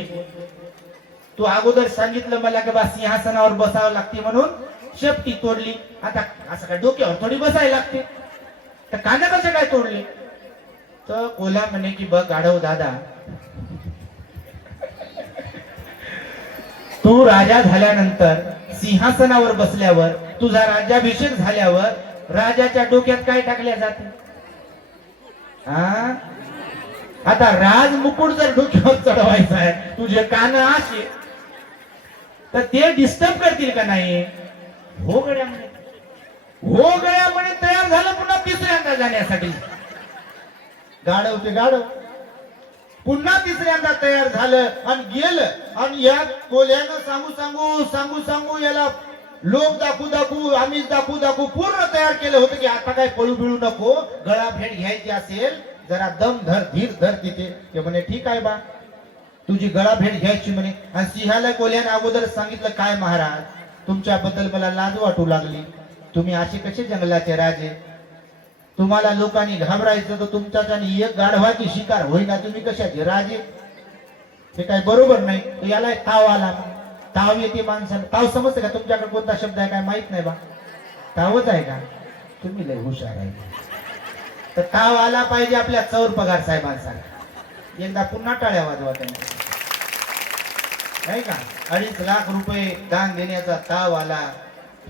तू अगोदर सांगितलं मला की बा सिंहासनावर बसावं लागते म्हणून शेपटी तोडली, आता असं काय डोक्यावर थोडी बसायला लागते, तर कान कसे काय तोडले. तर कोल्हा म्हणे की बघ गाढव दादा, तू राजा झाल्यानंतर सिंहासनावर बसल्यावर, तुझा राज्याभिषेक झाल्यावर राजाच्या डोक्यात काय टाकल्या जाते. आता राज मुकुट जर डोक्यावर चढवायचा आहे, तुझे कान असे, तर ते डिस्टर्ब करतील का नाही. हो गड्या म्हणे, हो गड्या म्हणे, तयार झालं पुन्हा तिसऱ्यांदा जाण्यासाठी. गाढव ते गाढव पुन्हा तिसऱ्यांदा तयार झालं आणि गेलं. आणि या कोल्ह्यानं सांगू सांगू सांगू सांगू याला लोक दाखवू दाखवू, आम्हीच दाखवू दाखवू पूर्ण तयार केलं होतं की आता काय पळू बिळू नको, गळा भेट घ्यायची असेल जरा दम धर, धीर धर तिथे. ते म्हणे ठीक आहे बा, तुझी गळा भेट घ्यायची म्हणे. आणि सिंहाला कोल्ह्याने अगोदर सांगितलं, काय महाराज तुमच्याबद्दल मला लाज वाटू लागली, तुम्ही असे कसे जंगलाचे राजे, तुम्हाला लोकांनी घाबरायचं तर तुमच्याच्याने एक गाढवाची शिकार होईना, तुम्ही कशाचे राजे, हे काय बरोबर नाही. तर याला ताव आला. ताव येते माणसाला, ताव समजते का, तुमच्याकडे कोणता शब्द आहे काय माहित नाही बा, तावच आहे का, तुम्ही लय हुशार आहे. तर ताव आला पाहिजे आपल्या चौर पगार साहेबांचा. एकदा पुन्हा टाळ्या वाजवा त्यांनी, नाही का. 2.5 लाख रुपये दान देण्याचा ताव आला.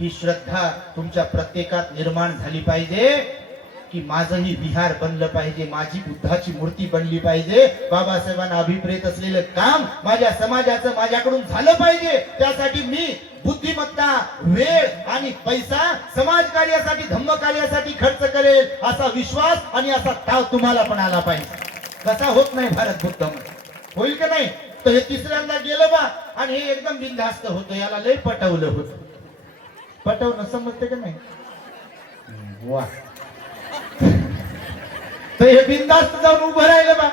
ही श्रद्धा तुमच्या प्रत्येकात निर्माण झाली पाहिजे की माझंही विहार बनलं पाहिजे, माझी बुद्धाची मूर्ती बनली पाहिजे, बाबासाहेबांना अभिप्रेत असलेलं काम माझ्या समाजाचं माझ्याकडून झालं पाहिजे. त्यासाठी मी बुद्धिमत्ता, वेळ आणि पैसा समाज कार्यासाठी, धम्म कार्यासाठी खर्च करेल, असा विश्वास आणि असा ताव तुम्हाला पण आला पाहिजे. कसा होत नाही भारत बुद्ध, होईल का नाही. तर हे तिसऱ्यांदा गेलं बा, आणि हे एकदम बिनधास्त होतं, याला लय पटवलं होतं. पटवणं समजते का नाही. वा. तर हे बिनधास्त जाऊन उभं राहिलं बा,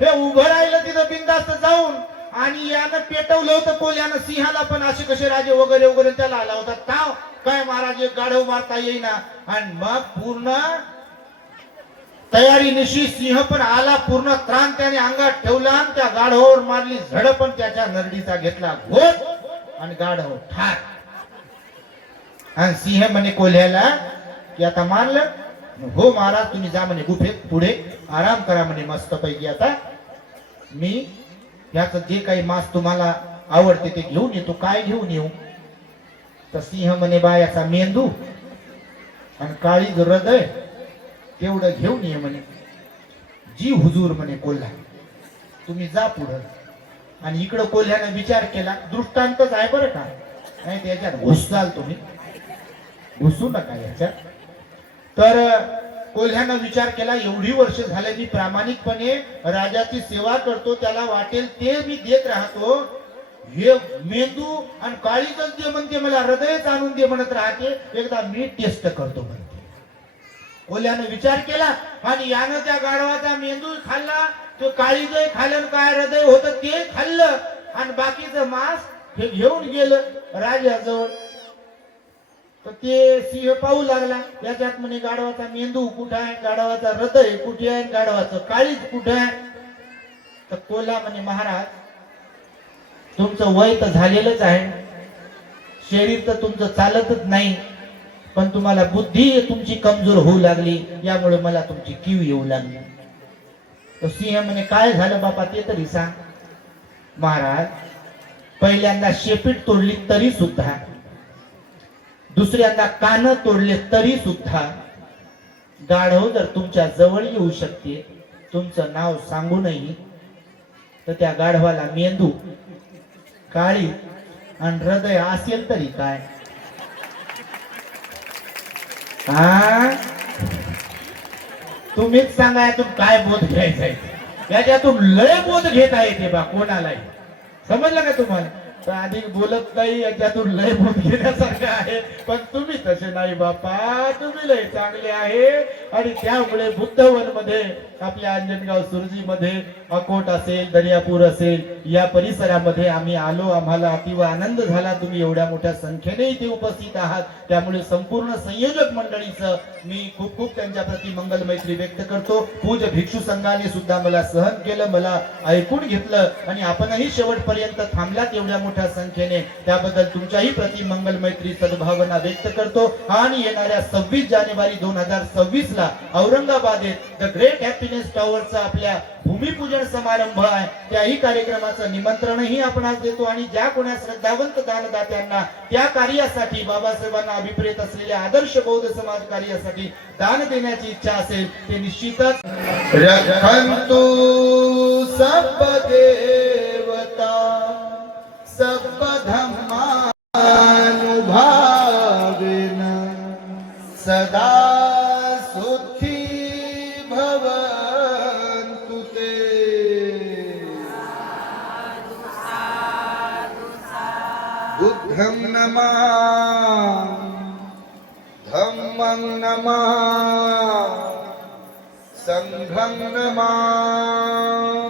हे उभं राहिलं तिथं बिनधास्त जाऊन, आणि यानं पेटवलं होतं कोल्ह्यानं सिंहाला पण. असे कसे राजे वगैरे वगैरे त्याला आला होता ताव, काय महाराज गाढव मारता येईना. आणि मग पूर्ण तयारी निशी सिंह पण आला, पूर्ण त्राण त्याने अंगात ठेवला आणि त्या गाढवावर मारली झडप, पण त्याच्या नरडीचा घेतला घोट आणि गाढव ठार. आणि सिंह म्हणे कोल्ह्याला की आता मारलं, हो महाराज तुम्ही जा म्हणे गुफेत, पुढे आराम करा म्हणे मस्त पैकी, आता मी याचं जे काही मांस तुम्हाला आवडते ते घेऊन येतो. काय घेऊन येऊ. तर सिंह म्हणे बा याचा मेंदू आणि काळी हृदय तेवढं घेऊन ये म्हणे. जी हुजूर म्हणे कोल्हा, तुम्ही जा पुढं. आणि इकडं कोल्ह्याने विचार केला, दृष्टांतच आहे बरं का, नाही त्याच्यात घुसताल तुम्ही, घुसू नका याच्यात. तर कोल्ह्यानं विचार केला, एवढी वर्ष झाले मी प्रामाणिकपणे राजाची सेवा करतो, त्याला वाटेल ते मी देत राहतो, हे मेंदू आणि काळीच दे म्हणते, मला हृदयच आणून दे म्हणत राहते, एकदा मी टेस्ट करतो म्हणते. कोल्यानं विचार केला आणि यानं त्या गाढवाचा मेंदू खाल्ला, तो काळीजय खाल्लं, काय हृदय होतं ते खाल्लं आणि बाकीचं मांस हे घेऊन गेलं राजाजवळ. तर ते सिंह पाहू लागला, याच्यात म्हणे गाढवाचा मेंदू कुठे आहे, गाढवाचा हृदय कुठे आहे, गाढवाचं काळीज कुठे आहे. तर कोल्हा म्हणे महाराज, तुमचं वय तर झालेलंच आहे, शरीर तर तुमचं चालतच नाही, पण तुम्हाला बुद्धी तुमची कमजोर होऊ लागली, यामुळे मला तुमची कीव येऊ लागली. तो सिंह म्हणे काय झालं बापा ते तरी सांग. महाराज, पहिल्यांदा शेपीट तोडली तरी सुद्धा, दुसऱ्यांदा कान तोडले तरी सुद्धा गाढव जर तुमच्या जवळ येऊ शकते, तुमचं नाव सांगूनही, तर त्या गाढवाला मेंदू, काळी आणि हृदय असेल तरी काय. हा, तुम्हीच सांगा यातून काय बोध घ्यायचा आहे. याच्यातून लय बोध घेत आहे ते बा कोणालाही. समजलं का तुम्हाला. तर अधिक बोलत नाही, याच्यातून लय बोध घेण्यासारखं आहे, पण तुम्ही तसे नाही बापा, तुम्ही लय चांगले आहे. आणि त्यामुळे बुद्धवन मध्ये, आपल्या अंजनगाव सुरजी मध्ये, अकोट असेल, दर्यापूर असेल, या परिसरामध्ये आम्ही आलो. आम्हाला अतिव आनंद झाला, तुम्ही एवढ्या मोठ्या संख्येने इथे उपस्थित आहात. त्यामुळे संपूर्ण संयोजक मंडळीचं मी खूप खूप त्यांच्या प्रती मंगल मैत्री व्यक्त करतो. पूज्य भिक्षू संघाने सुद्धा मला सहन केलं, मला ऐकून घेतलं आणि आपणही शेवटपर्यंत थांबलात एवढ्या मोठ्या संख्येने, त्याबद्दल तुमच्याही प्रती मंगल मैत्री सद्भावना व्यक्त करतो. आणि येणाऱ्या 26 जानेवारी 2026 ला औरंगाबाद येथे द ग्रेट हॅपीनेस टॉवरचा आपल्या भूमिपूजन समारंभ आहे. त्याही कार्यक्रमाचं निमंत्रणही आपण आज देतो. आणि ज्या कोणा श्रद्धावंत दानदात्यांना त्या कार्यासाठी, बाबासाहेबांना अभिप्रेत असलेल्या आदर्श बौद्ध समाज कार्यासाठी दान देण्याची इच्छा असेल, ते निश्चितच रखन्तु सब देवता सब धम्मानुभावेन सदा सुखी भवन्तु ते. बुद्धं नमामि, धम्मं नमामि, संघं नमामि.